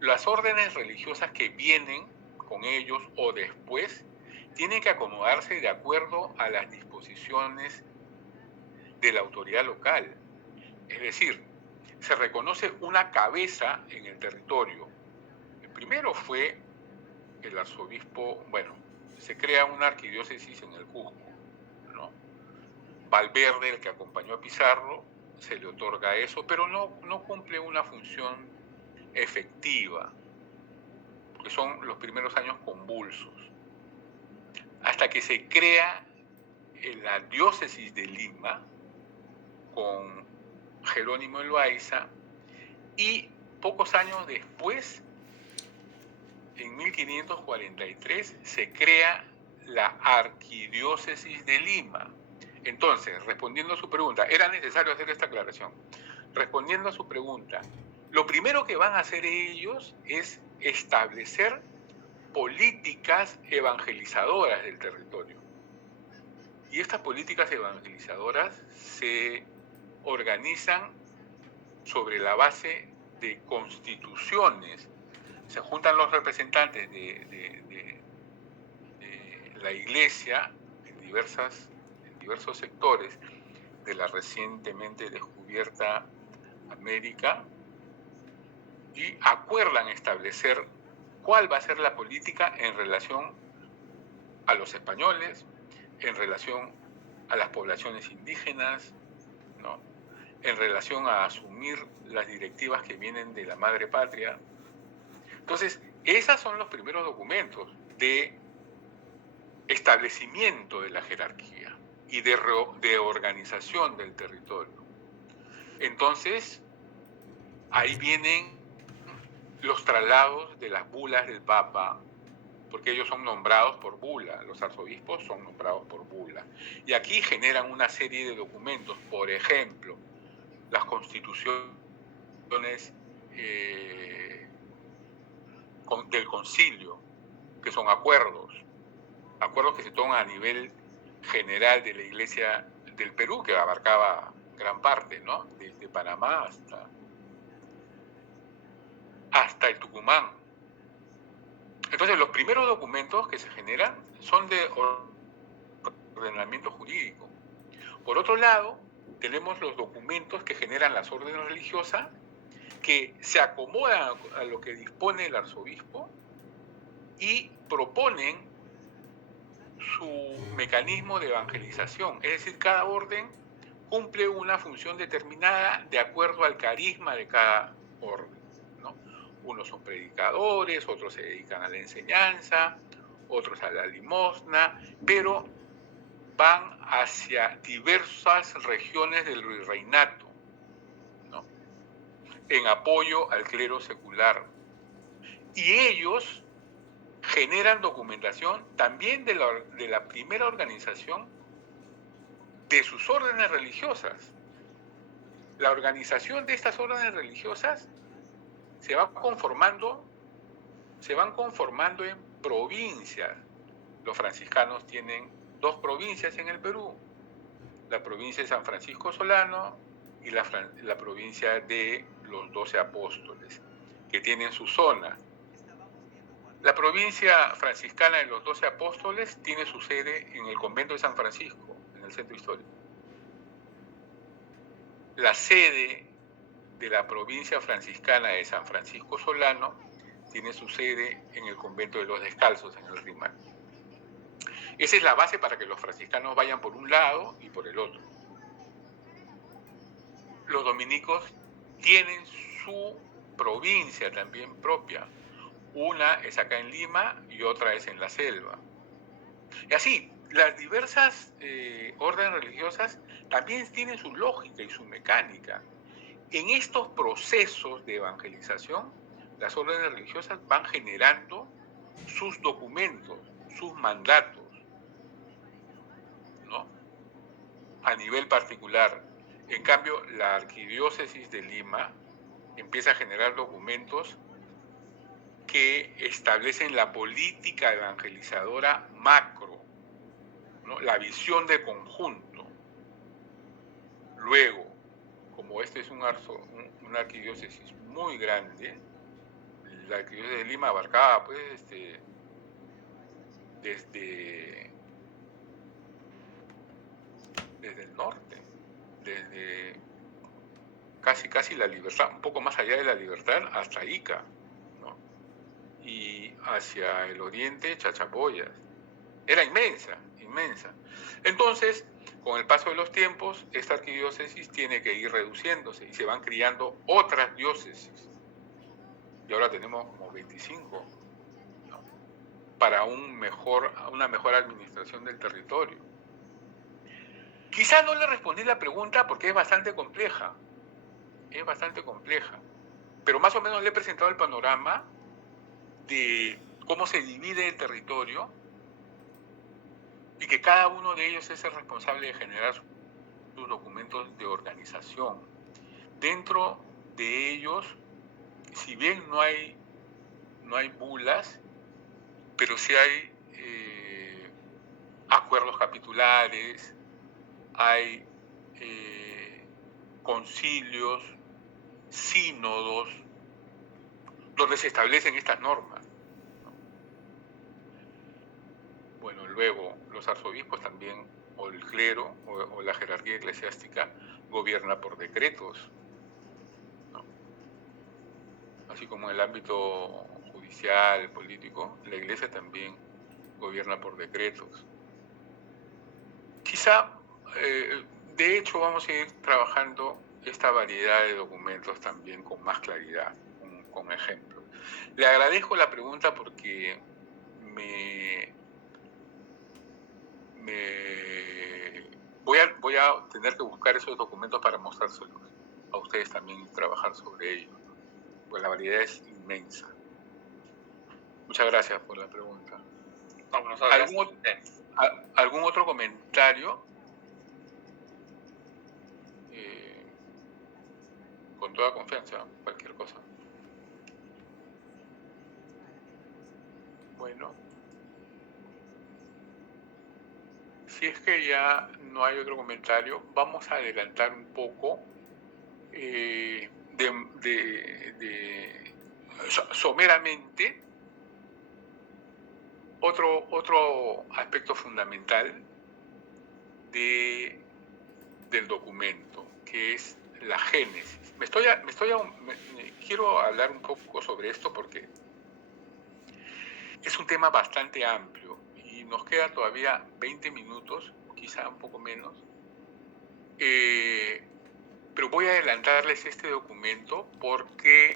Las órdenes religiosas que vienen con ellos o después tienen que acomodarse de acuerdo a las disposiciones de la autoridad local. Es decir, se reconoce una cabeza en el territorio. El primero fue el arzobispo, bueno, se crea una arquidiócesis en el Cusco, ¿no? Valverde, el que acompañó a Pizarro, se le otorga eso, pero no cumple una función efectiva, porque son los primeros años convulsos. Hasta que se crea la diócesis de Lima con Jerónimo de Loaiza, y pocos años después, en 1543, se crea la arquidiócesis de Lima. Entonces, respondiendo a su pregunta, era necesario hacer esta aclaración. Respondiendo a su pregunta, lo primero que van a hacer ellos es establecer políticas evangelizadoras del territorio. Y estas políticas evangelizadoras se organizan sobre la base de constituciones. Se juntan los representantes de la Iglesia en diversos sectores de la recientemente descubierta América y acuerdan establecer cuál va a ser la política en relación a los españoles, en relación a las poblaciones indígenas, ¿no? En relación a asumir las directivas que vienen de la madre patria. Entonces, esos son los primeros documentos de establecimiento de la jerarquía y de organización del territorio. Entonces, ahí vienen los traslados de las bulas del Papa, porque ellos son nombrados por bula, los arzobispos son nombrados por bula. Y aquí generan una serie de documentos, por ejemplo, las constituciones del concilio, que son acuerdos que se toman a nivel general de la Iglesia del Perú, que abarcaba gran parte, ¿no? Desde Panamá hasta el Tucumán. Entonces, los primeros documentos que se generan son de ordenamiento jurídico. Por otro lado, tenemos los documentos que generan las órdenes religiosas, que se acomodan a lo que dispone el arzobispo y proponen su mecanismo de evangelización. Es decir, cada orden cumple una función determinada de acuerdo al carisma de cada orden, ¿no? Unos son predicadores, otros se dedican a la enseñanza, otros a la limosna, pero van hacia diversas regiones del virreinato, ¿no? En apoyo al clero secular. Y ellos generan documentación también de la primera organización de sus órdenes religiosas. La organización de estas órdenes religiosas se van conformando en provincias. Los franciscanos tienen 2 provincias en el Perú, la provincia de San Francisco Solano y la provincia de los 12 Apóstoles, que tienen su zona. La provincia franciscana de los 12 Apóstoles tiene su sede en el convento de San Francisco, en el centro histórico. La sede de la provincia franciscana de San Francisco Solano tiene su sede en el convento de los Descalzos, en el Rímac. Esa es la base para que los franciscanos vayan por un lado y por el otro. Los dominicos tienen su provincia también propia. Una es acá en Lima y otra es en la selva. Y así, las diversas órdenes religiosas también tienen su lógica y su mecánica. En estos procesos de evangelización, las órdenes religiosas van generando sus documentos, sus mandatos, ¿no? A nivel particular. En cambio, la arquidiócesis de Lima empieza a generar documentos que establecen la política evangelizadora macro, ¿no? La visión de conjunto. Luego, como este es una arquidiócesis muy grande, la arquidiócesis de Lima abarcaba pues desde el norte, desde casi la Libertad, un poco más allá de la Libertad, hasta Ica, ¿no? Y hacia el oriente, Chachapoyas. Era inmensa. Entonces, con el paso de los tiempos, esta arquidiócesis tiene que ir reduciéndose y se van criando otras diócesis. Y ahora tenemos como 25, ¿no? Para una mejor administración del territorio. Quizá no le respondí la pregunta porque es bastante compleja, pero más o menos le he presentado el panorama de cómo se divide el territorio y que cada uno de ellos es el responsable de generar sus documentos de organización. Dentro de ellos, si bien no hay bulas, pero sí hay acuerdos capitulares, hay concilios, sínodos, donde se establecen estas normas. Bueno, luego los arzobispos también, o el clero, o la jerarquía eclesiástica, gobierna por decretos, ¿no? Así como en el ámbito judicial, político, la Iglesia también gobierna por decretos. Quizá, de hecho, vamos a ir trabajando esta variedad de documentos también con más claridad, con ejemplos. Le agradezco la pregunta porque voy a tener que buscar esos documentos para mostrárselos a ustedes también y trabajar sobre ellos, pues la variedad es inmensa. Muchas gracias por la pregunta. ¿Algún otro comentario? Con toda confianza, cualquier cosa. Bueno. Si es que ya no hay otro comentario, vamos a adelantar un poco someramente otro aspecto fundamental del documento, que es la génesis. Quiero hablar un poco sobre esto porque es un tema bastante amplio y nos quedan todavía 20 minutos, quizá un poco menos. Pero voy a adelantarles este documento porque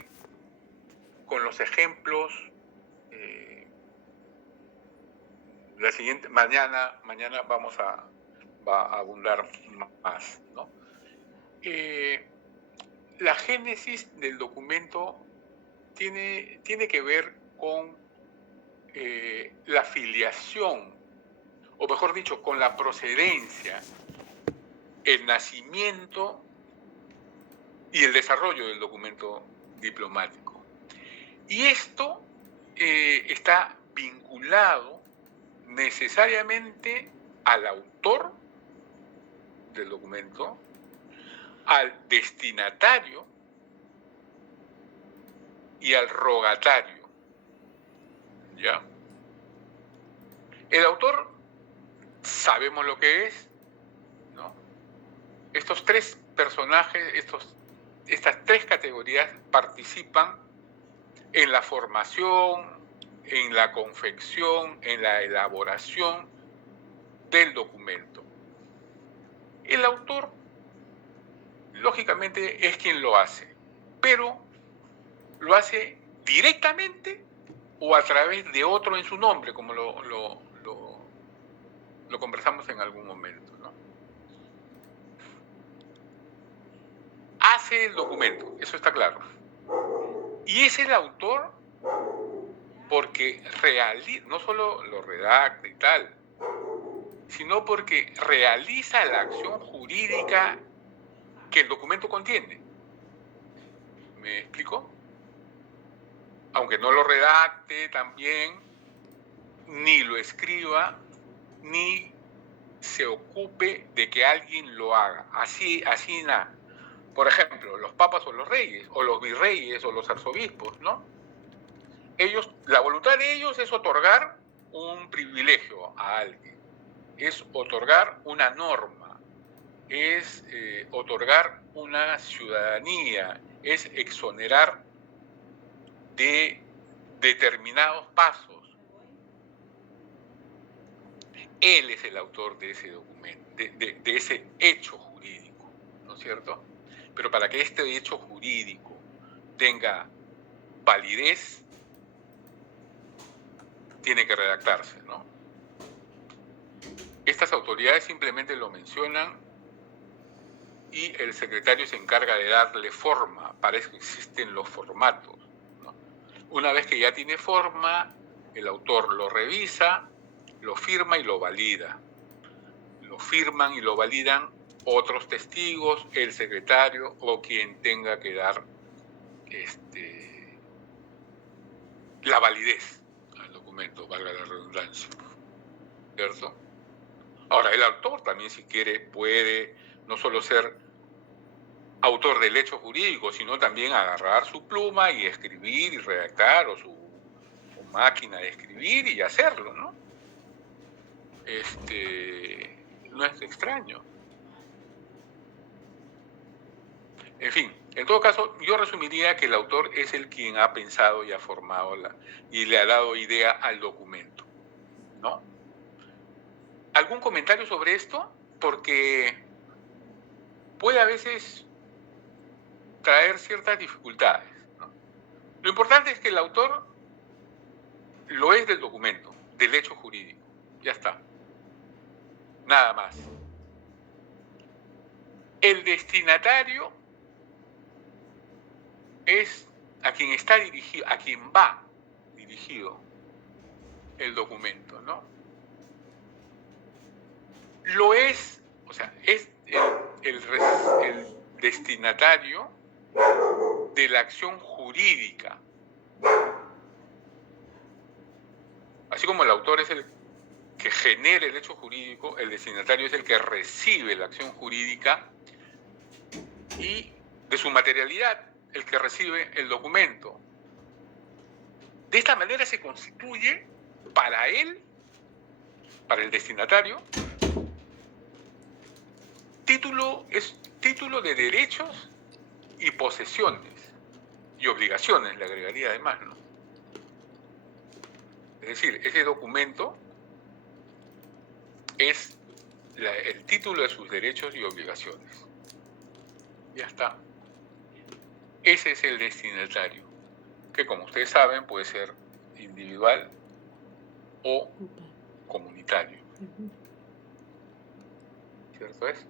con los ejemplos mañana vamos a abundar más, ¿no? La génesis del documento tiene que ver con la filiación, o mejor dicho, con la procedencia, el nacimiento y el desarrollo del documento diplomático. Y esto está vinculado necesariamente al autor del documento, al destinatario y al rogatario. ¿Ya? El autor sabemos lo que es, ¿no? Estos tres personajes, estas tres categorías participan en la formación, en la confección, en la elaboración del documento. El autor, lógicamente, es quien lo hace, pero lo hace directamente o a través de otro en su nombre, como lo conversamos en algún momento, ¿no? Hace el documento, eso está claro. Y es el autor porque no solo lo redacta y tal, sino porque realiza la acción jurídica que el documento contiene. ¿Me explico? Aunque no lo redacte también, ni lo escriba, ni se ocupe de que alguien lo haga. Así nada. Por ejemplo, los papas o los reyes, o los virreyes o los arzobispos, ¿no? La voluntad de ellos es otorgar un privilegio a alguien, es otorgar una norma, es otorgar una ciudadanía, es exonerar de determinados pasos. Él es el autor de ese documento, de ese hecho jurídico, ¿no es cierto? Pero para que este hecho jurídico tenga validez, tiene que redactarse, ¿no? Estas autoridades simplemente lo mencionan y el secretario se encarga de darle forma. Para eso existen los formatos, ¿no? Una vez que ya tiene forma, el autor lo revisa, lo firma y lo valida. Lo firman y lo validan otros testigos, el secretario o quien tenga que dar la validez al documento, valga la redundancia, ¿cierto? Ahora, el autor también, si quiere, puede no solo ser autor del hecho jurídico, sino también agarrar su pluma y escribir y redactar, o su máquina de escribir y hacerlo, ¿no? No es extraño. En fin, en todo caso, yo resumiría que el autor es el quien ha pensado y ha formado y le ha dado idea al documento, ¿no? ¿Algún comentario sobre esto? Porque puede a veces traer ciertas dificultades, ¿no? Lo importante es que el autor lo es del documento, del hecho jurídico. Ya está. Nada más. El destinatario es a quien está dirigido, a quien va dirigido el documento, ¿no? Lo es, o sea, es el destinatario de la acción jurídica. Así como el autor es el que genera el hecho jurídico, el destinatario es el que recibe la acción jurídica y de su materialidad, el que recibe el documento. De esta manera se constituye para él, para el destinatario, título de derechos y posesiones y obligaciones, le agregaría además, ¿no? Es decir, ese documento es el título de sus derechos y obligaciones. Ya está. Ese es el destinatario, que como ustedes saben puede ser individual o comunitario. ¿Cierto es?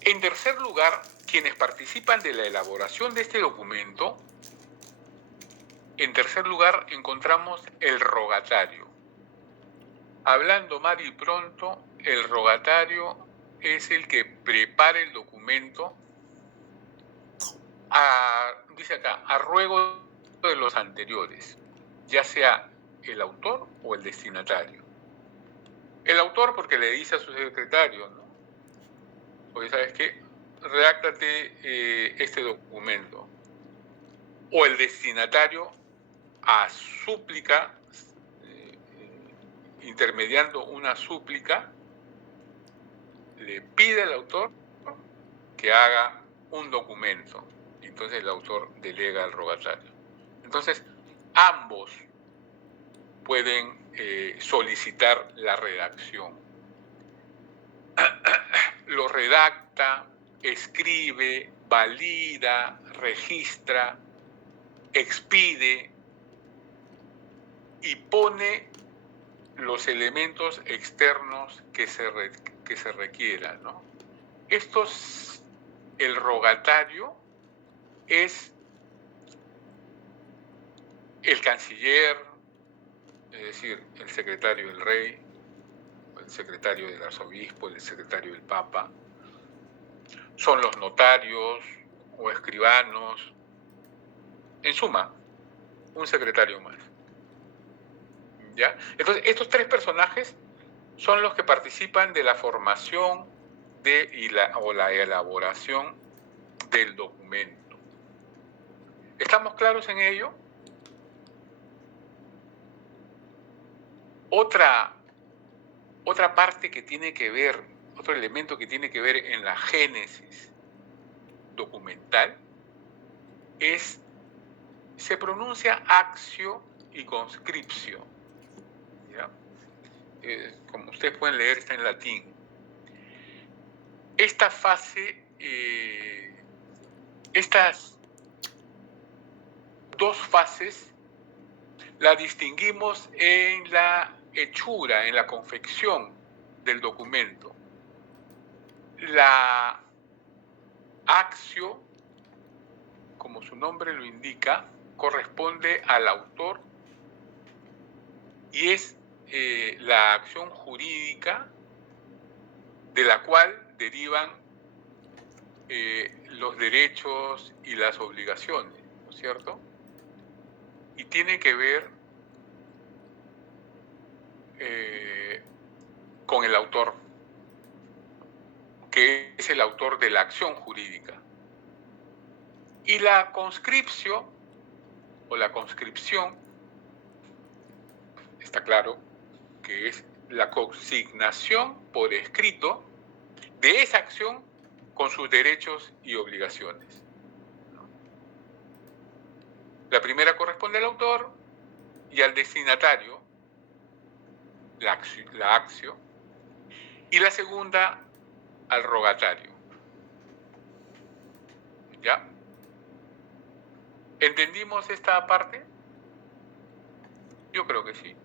En tercer lugar, quienes participan de la elaboración de este documento, en tercer lugar encontramos el rogatario. Hablando mal y pronto, el rogatario es el que prepara el documento dice acá, a ruego de los anteriores, ya sea el autor o el destinatario. El autor porque le dice a su secretario, ¿no? Oye, ¿sabes qué? Redáctate este documento. O el destinatario a súplica, intermediando una súplica, le pide al autor que haga un documento. Entonces el autor delega al rogatario. Entonces, ambos pueden solicitar la redacción. Lo redacta, escribe, valida, registra, expide y pone los elementos externos que se requieran, ¿no? El rogatario es el canciller, es decir, el secretario del rey, el secretario del arzobispo, el secretario del papa, son los notarios o escribanos, en suma, un secretario más. ¿Ya? Entonces, estos tres personajes son los que participan de la formación o la elaboración del documento. ¿Estamos claros en ello? Otra parte que tiene que ver, otro elemento que tiene que ver en la génesis documental se pronuncia actio y conscriptio. ¿Ya? Como ustedes pueden leer, está en latín. Esta fase, estas dos fases, la distinguimos en la hechura, en la confección del documento. La actio, como su nombre lo indica, corresponde al autor y es la acción jurídica de la cual derivan los derechos y las obligaciones, ¿no es cierto? Y tiene que ver con el autor, que es el autor de la acción jurídica. Y la conscripción o la conscripción, está claro que es la consignación por escrito de esa acción con sus derechos y obligaciones. La primera corresponde al autor y al destinatario, la actio, y la segunda al rogatario. ¿Ya? ¿Entendimos esta parte? Yo creo que sí.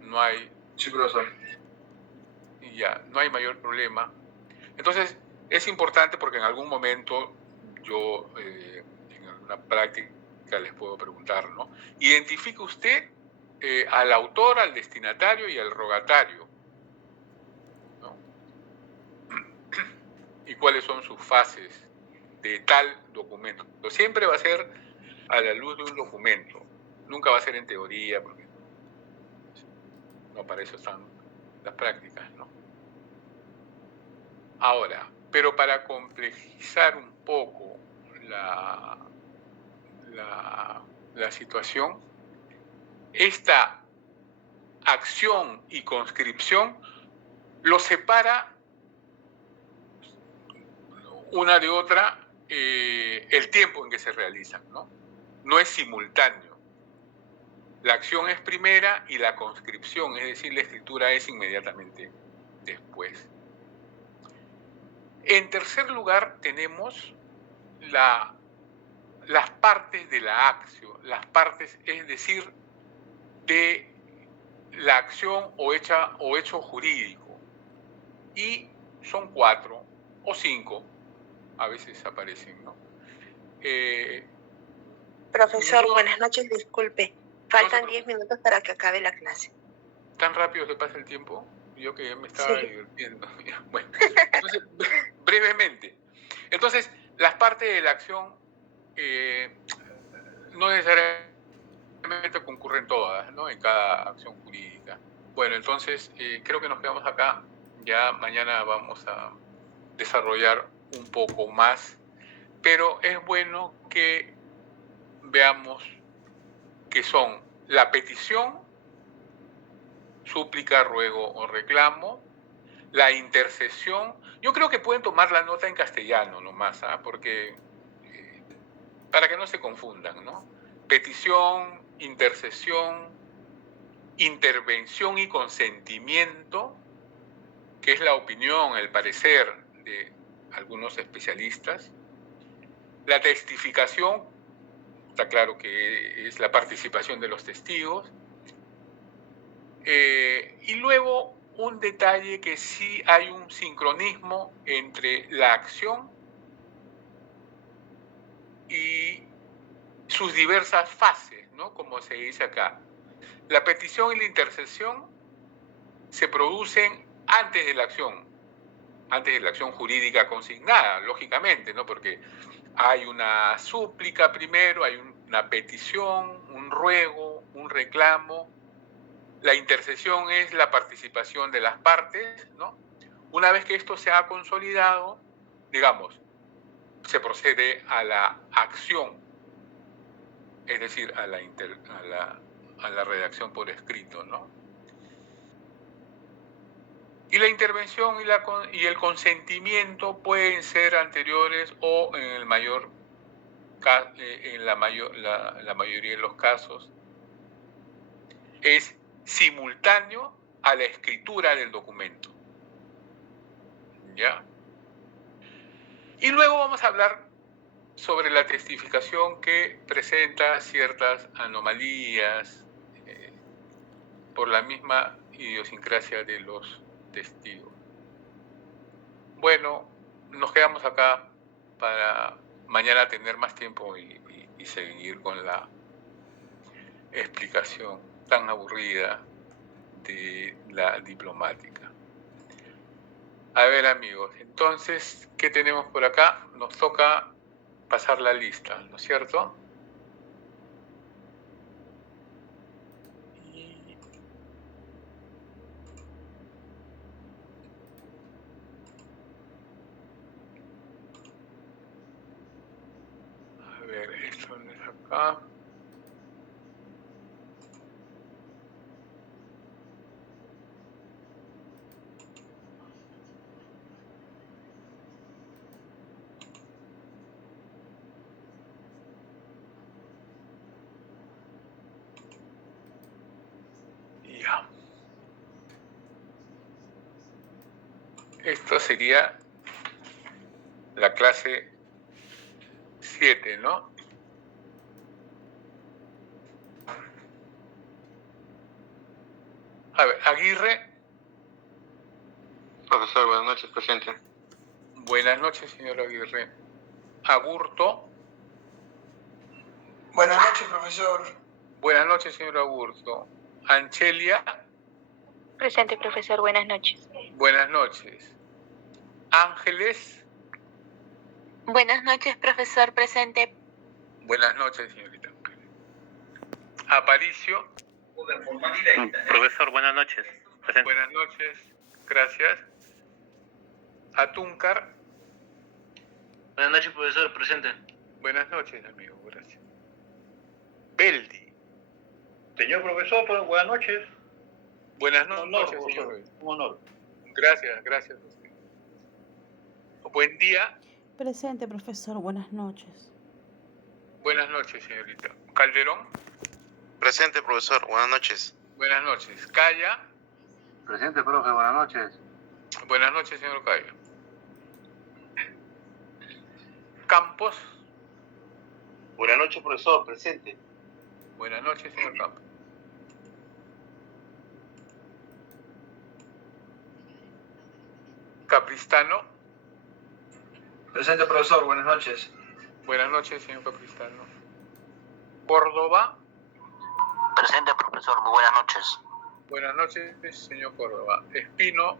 No hay... Sí, profesor. Ya, no hay mayor problema. Entonces, es importante porque en algún momento yo, en alguna práctica, les puedo preguntar, ¿no? Identifique usted al autor, al destinatario y al rogatario, ¿no? Y cuáles son sus fases de tal documento. Siempre va a ser a la luz de un documento, nunca va a ser en teoría, porque no para eso están las prácticas, ¿no? Ahora, pero para complejizar un poco la situación, esta acción y conscripción lo separa una de otra el tiempo en que se realizan, ¿no? No es simultáneo. La acción es primera y la conscripción, es decir, la escritura es inmediatamente después. En tercer lugar, tenemos las partes de la acción, las partes, es decir, de la acción o hecho jurídico. Y son 4 o 5, a veces aparecen, ¿no? Profesor, buenas noches, disculpe. Faltan 10 minutos para que acabe la clase. ¿Tan rápido se pasa el tiempo? Yo que ya me estaba divirtiendo. Bueno, entonces, brevemente. Entonces, las partes de la acción no necesariamente concurren todas, ¿no? En cada acción jurídica. Bueno, entonces creo que nos quedamos acá. Ya mañana vamos a desarrollar un poco más, pero es bueno que veamos que son la petición, súplica, ruego o reclamo, la intercesión. Yo creo que pueden tomar la nota en castellano nomás, porque para que no se confundan, ¿no? Petición, intercesión, intervención y consentimiento, que es la opinión, el parecer de algunos especialistas. La testificación, está claro que es la participación de los testigos. Y luego un detalle que sí hay un sincronismo entre la acción y sus diversas fases, ¿no? Como se dice acá. La petición y la intercesión se producen antes de la acción jurídica consignada, lógicamente, ¿no? Porque hay una súplica primero, hay una petición, un ruego, un reclamo. La intercesión es la participación de las partes, ¿no? Una vez que esto se ha consolidado, digamos, se procede a la acción, es decir, a la redacción por escrito, ¿no? Y la intervención y el consentimiento pueden ser anteriores o en la mayoría de los casos es simultáneo a la escritura del documento. ¿Ya? Y luego vamos a hablar sobre la testificación que presenta ciertas anomalías por la misma idiosincrasia de los testigos. Bueno, nos quedamos acá para mañana tener más tiempo y seguir con la explicación tan aburrida de la diplomática. A ver, amigos, entonces, ¿qué tenemos por acá? Nos toca pasar la lista, ¿no es cierto? A ver, esto no es acá. Ya. Esto sería la clase 7, ¿no? A ver, Aguirre. Profesor, buenas noches, presente. Buenas noches, señor Aguirre. Agurto. Buenas noches, profesor. Buenas noches, señor Agurto. Anchelia. Presente, profesor. Buenas noches. Buenas noches. Ángeles. Buenas noches, profesor. Presente. Buenas noches, señorita. Aparicio. Profesor, buenas noches. Presente. Buenas noches, gracias. Atúncar. Buenas noches, profesor. Presente. Buenas noches, amigo, gracias. Beldi. Señor profesor, buenas noches. Buenas noches, señor. Un honor. Gracias, gracias a usted. Buen día. Presente, profesor. Buenas noches. Buenas noches, señorita. Calderón. Presente, profesor, buenas noches. Buenas noches. Calla. Presente, profe, buenas noches. Buenas noches, señor Calla. Campos. Buenas noches, profesor, presente. Buenas noches, señor Campos. Capristano. Presente, profesor. Buenas noches. Buenas noches, señor Capristano. Córdoba. Presente, profesor. Muy buenas noches. Buenas noches, señor Córdoba. Espino.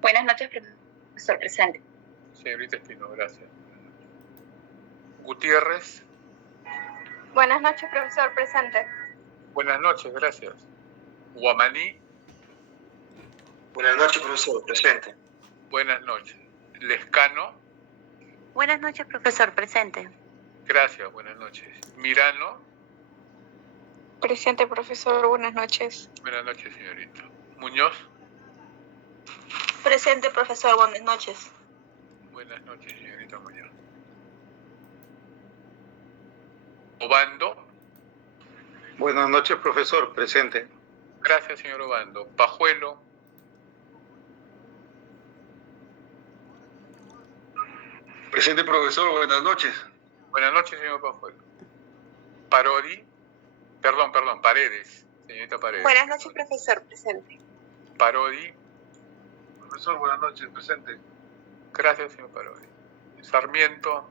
Buenas noches, profesor. Presente. Señorita Espino, gracias. Gutiérrez. Buenas noches, profesor. Presente. Buenas noches, gracias. Guamaní. Buenas noches, profesor. Presente. Buenas noches. Lescano. Buenas noches, profesor. Presente. Gracias, buenas noches. Mirano. Presente, profesor. Buenas noches. Buenas noches, señorita. Muñoz. Presente, profesor. Buenas noches. Buenas noches, señorita Muñoz. Obando. Buenas noches, profesor. Presente. Gracias, señor Obando. Pajuelo. Presente, profesor. Buenas noches. Buenas noches, señor Pajuelo. Parodi. Perdón, Paredes. Señorita Paredes. Buenas noches, profesor. Presente. Parodi. Profesor, buenas noches. Presente. Gracias, señor Parodi. Sarmiento.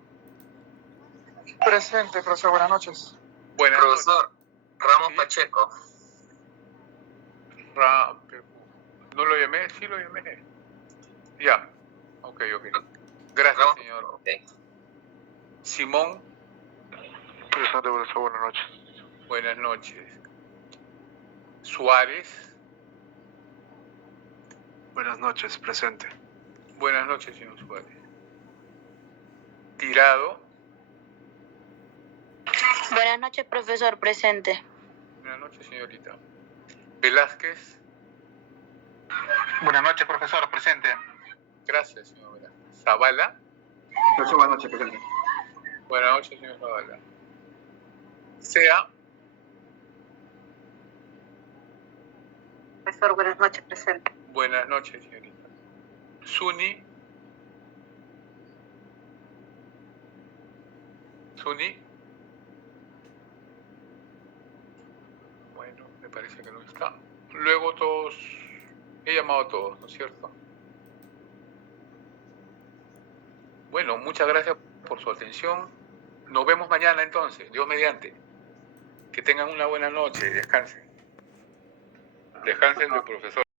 Presente, profesor. Buenas noches. Buenas noches. Profesor Ramos Sí. Pacheco. ¿No lo llamé? Sí lo llamé. Ya. Ok. Gracias, Ramos, señor. ok. Simón. Presente, profesor. Buenas noches. Buenas noches. Suárez. Buenas noches. Presente. Buenas noches, señor Suárez. Tirado. Buenas noches, profesor. Presente. Buenas noches, señorita. Velázquez. Buenas noches, profesor. Presente. Gracias, señor Velázquez. Zavala. Profesor, buenas noches. Presente. Buenas noches, señor Zavala. Sea. Profesor, buenas noches. Presente. Buenas noches, señorita. Suni. Bueno, me parece que no está. Luego todos, he llamado a todos, ¿no es cierto? Bueno, muchas gracias por su atención. Nos vemos mañana entonces, Dios mediante. Que tengan una buena noche, descansen. Descansen del profesor.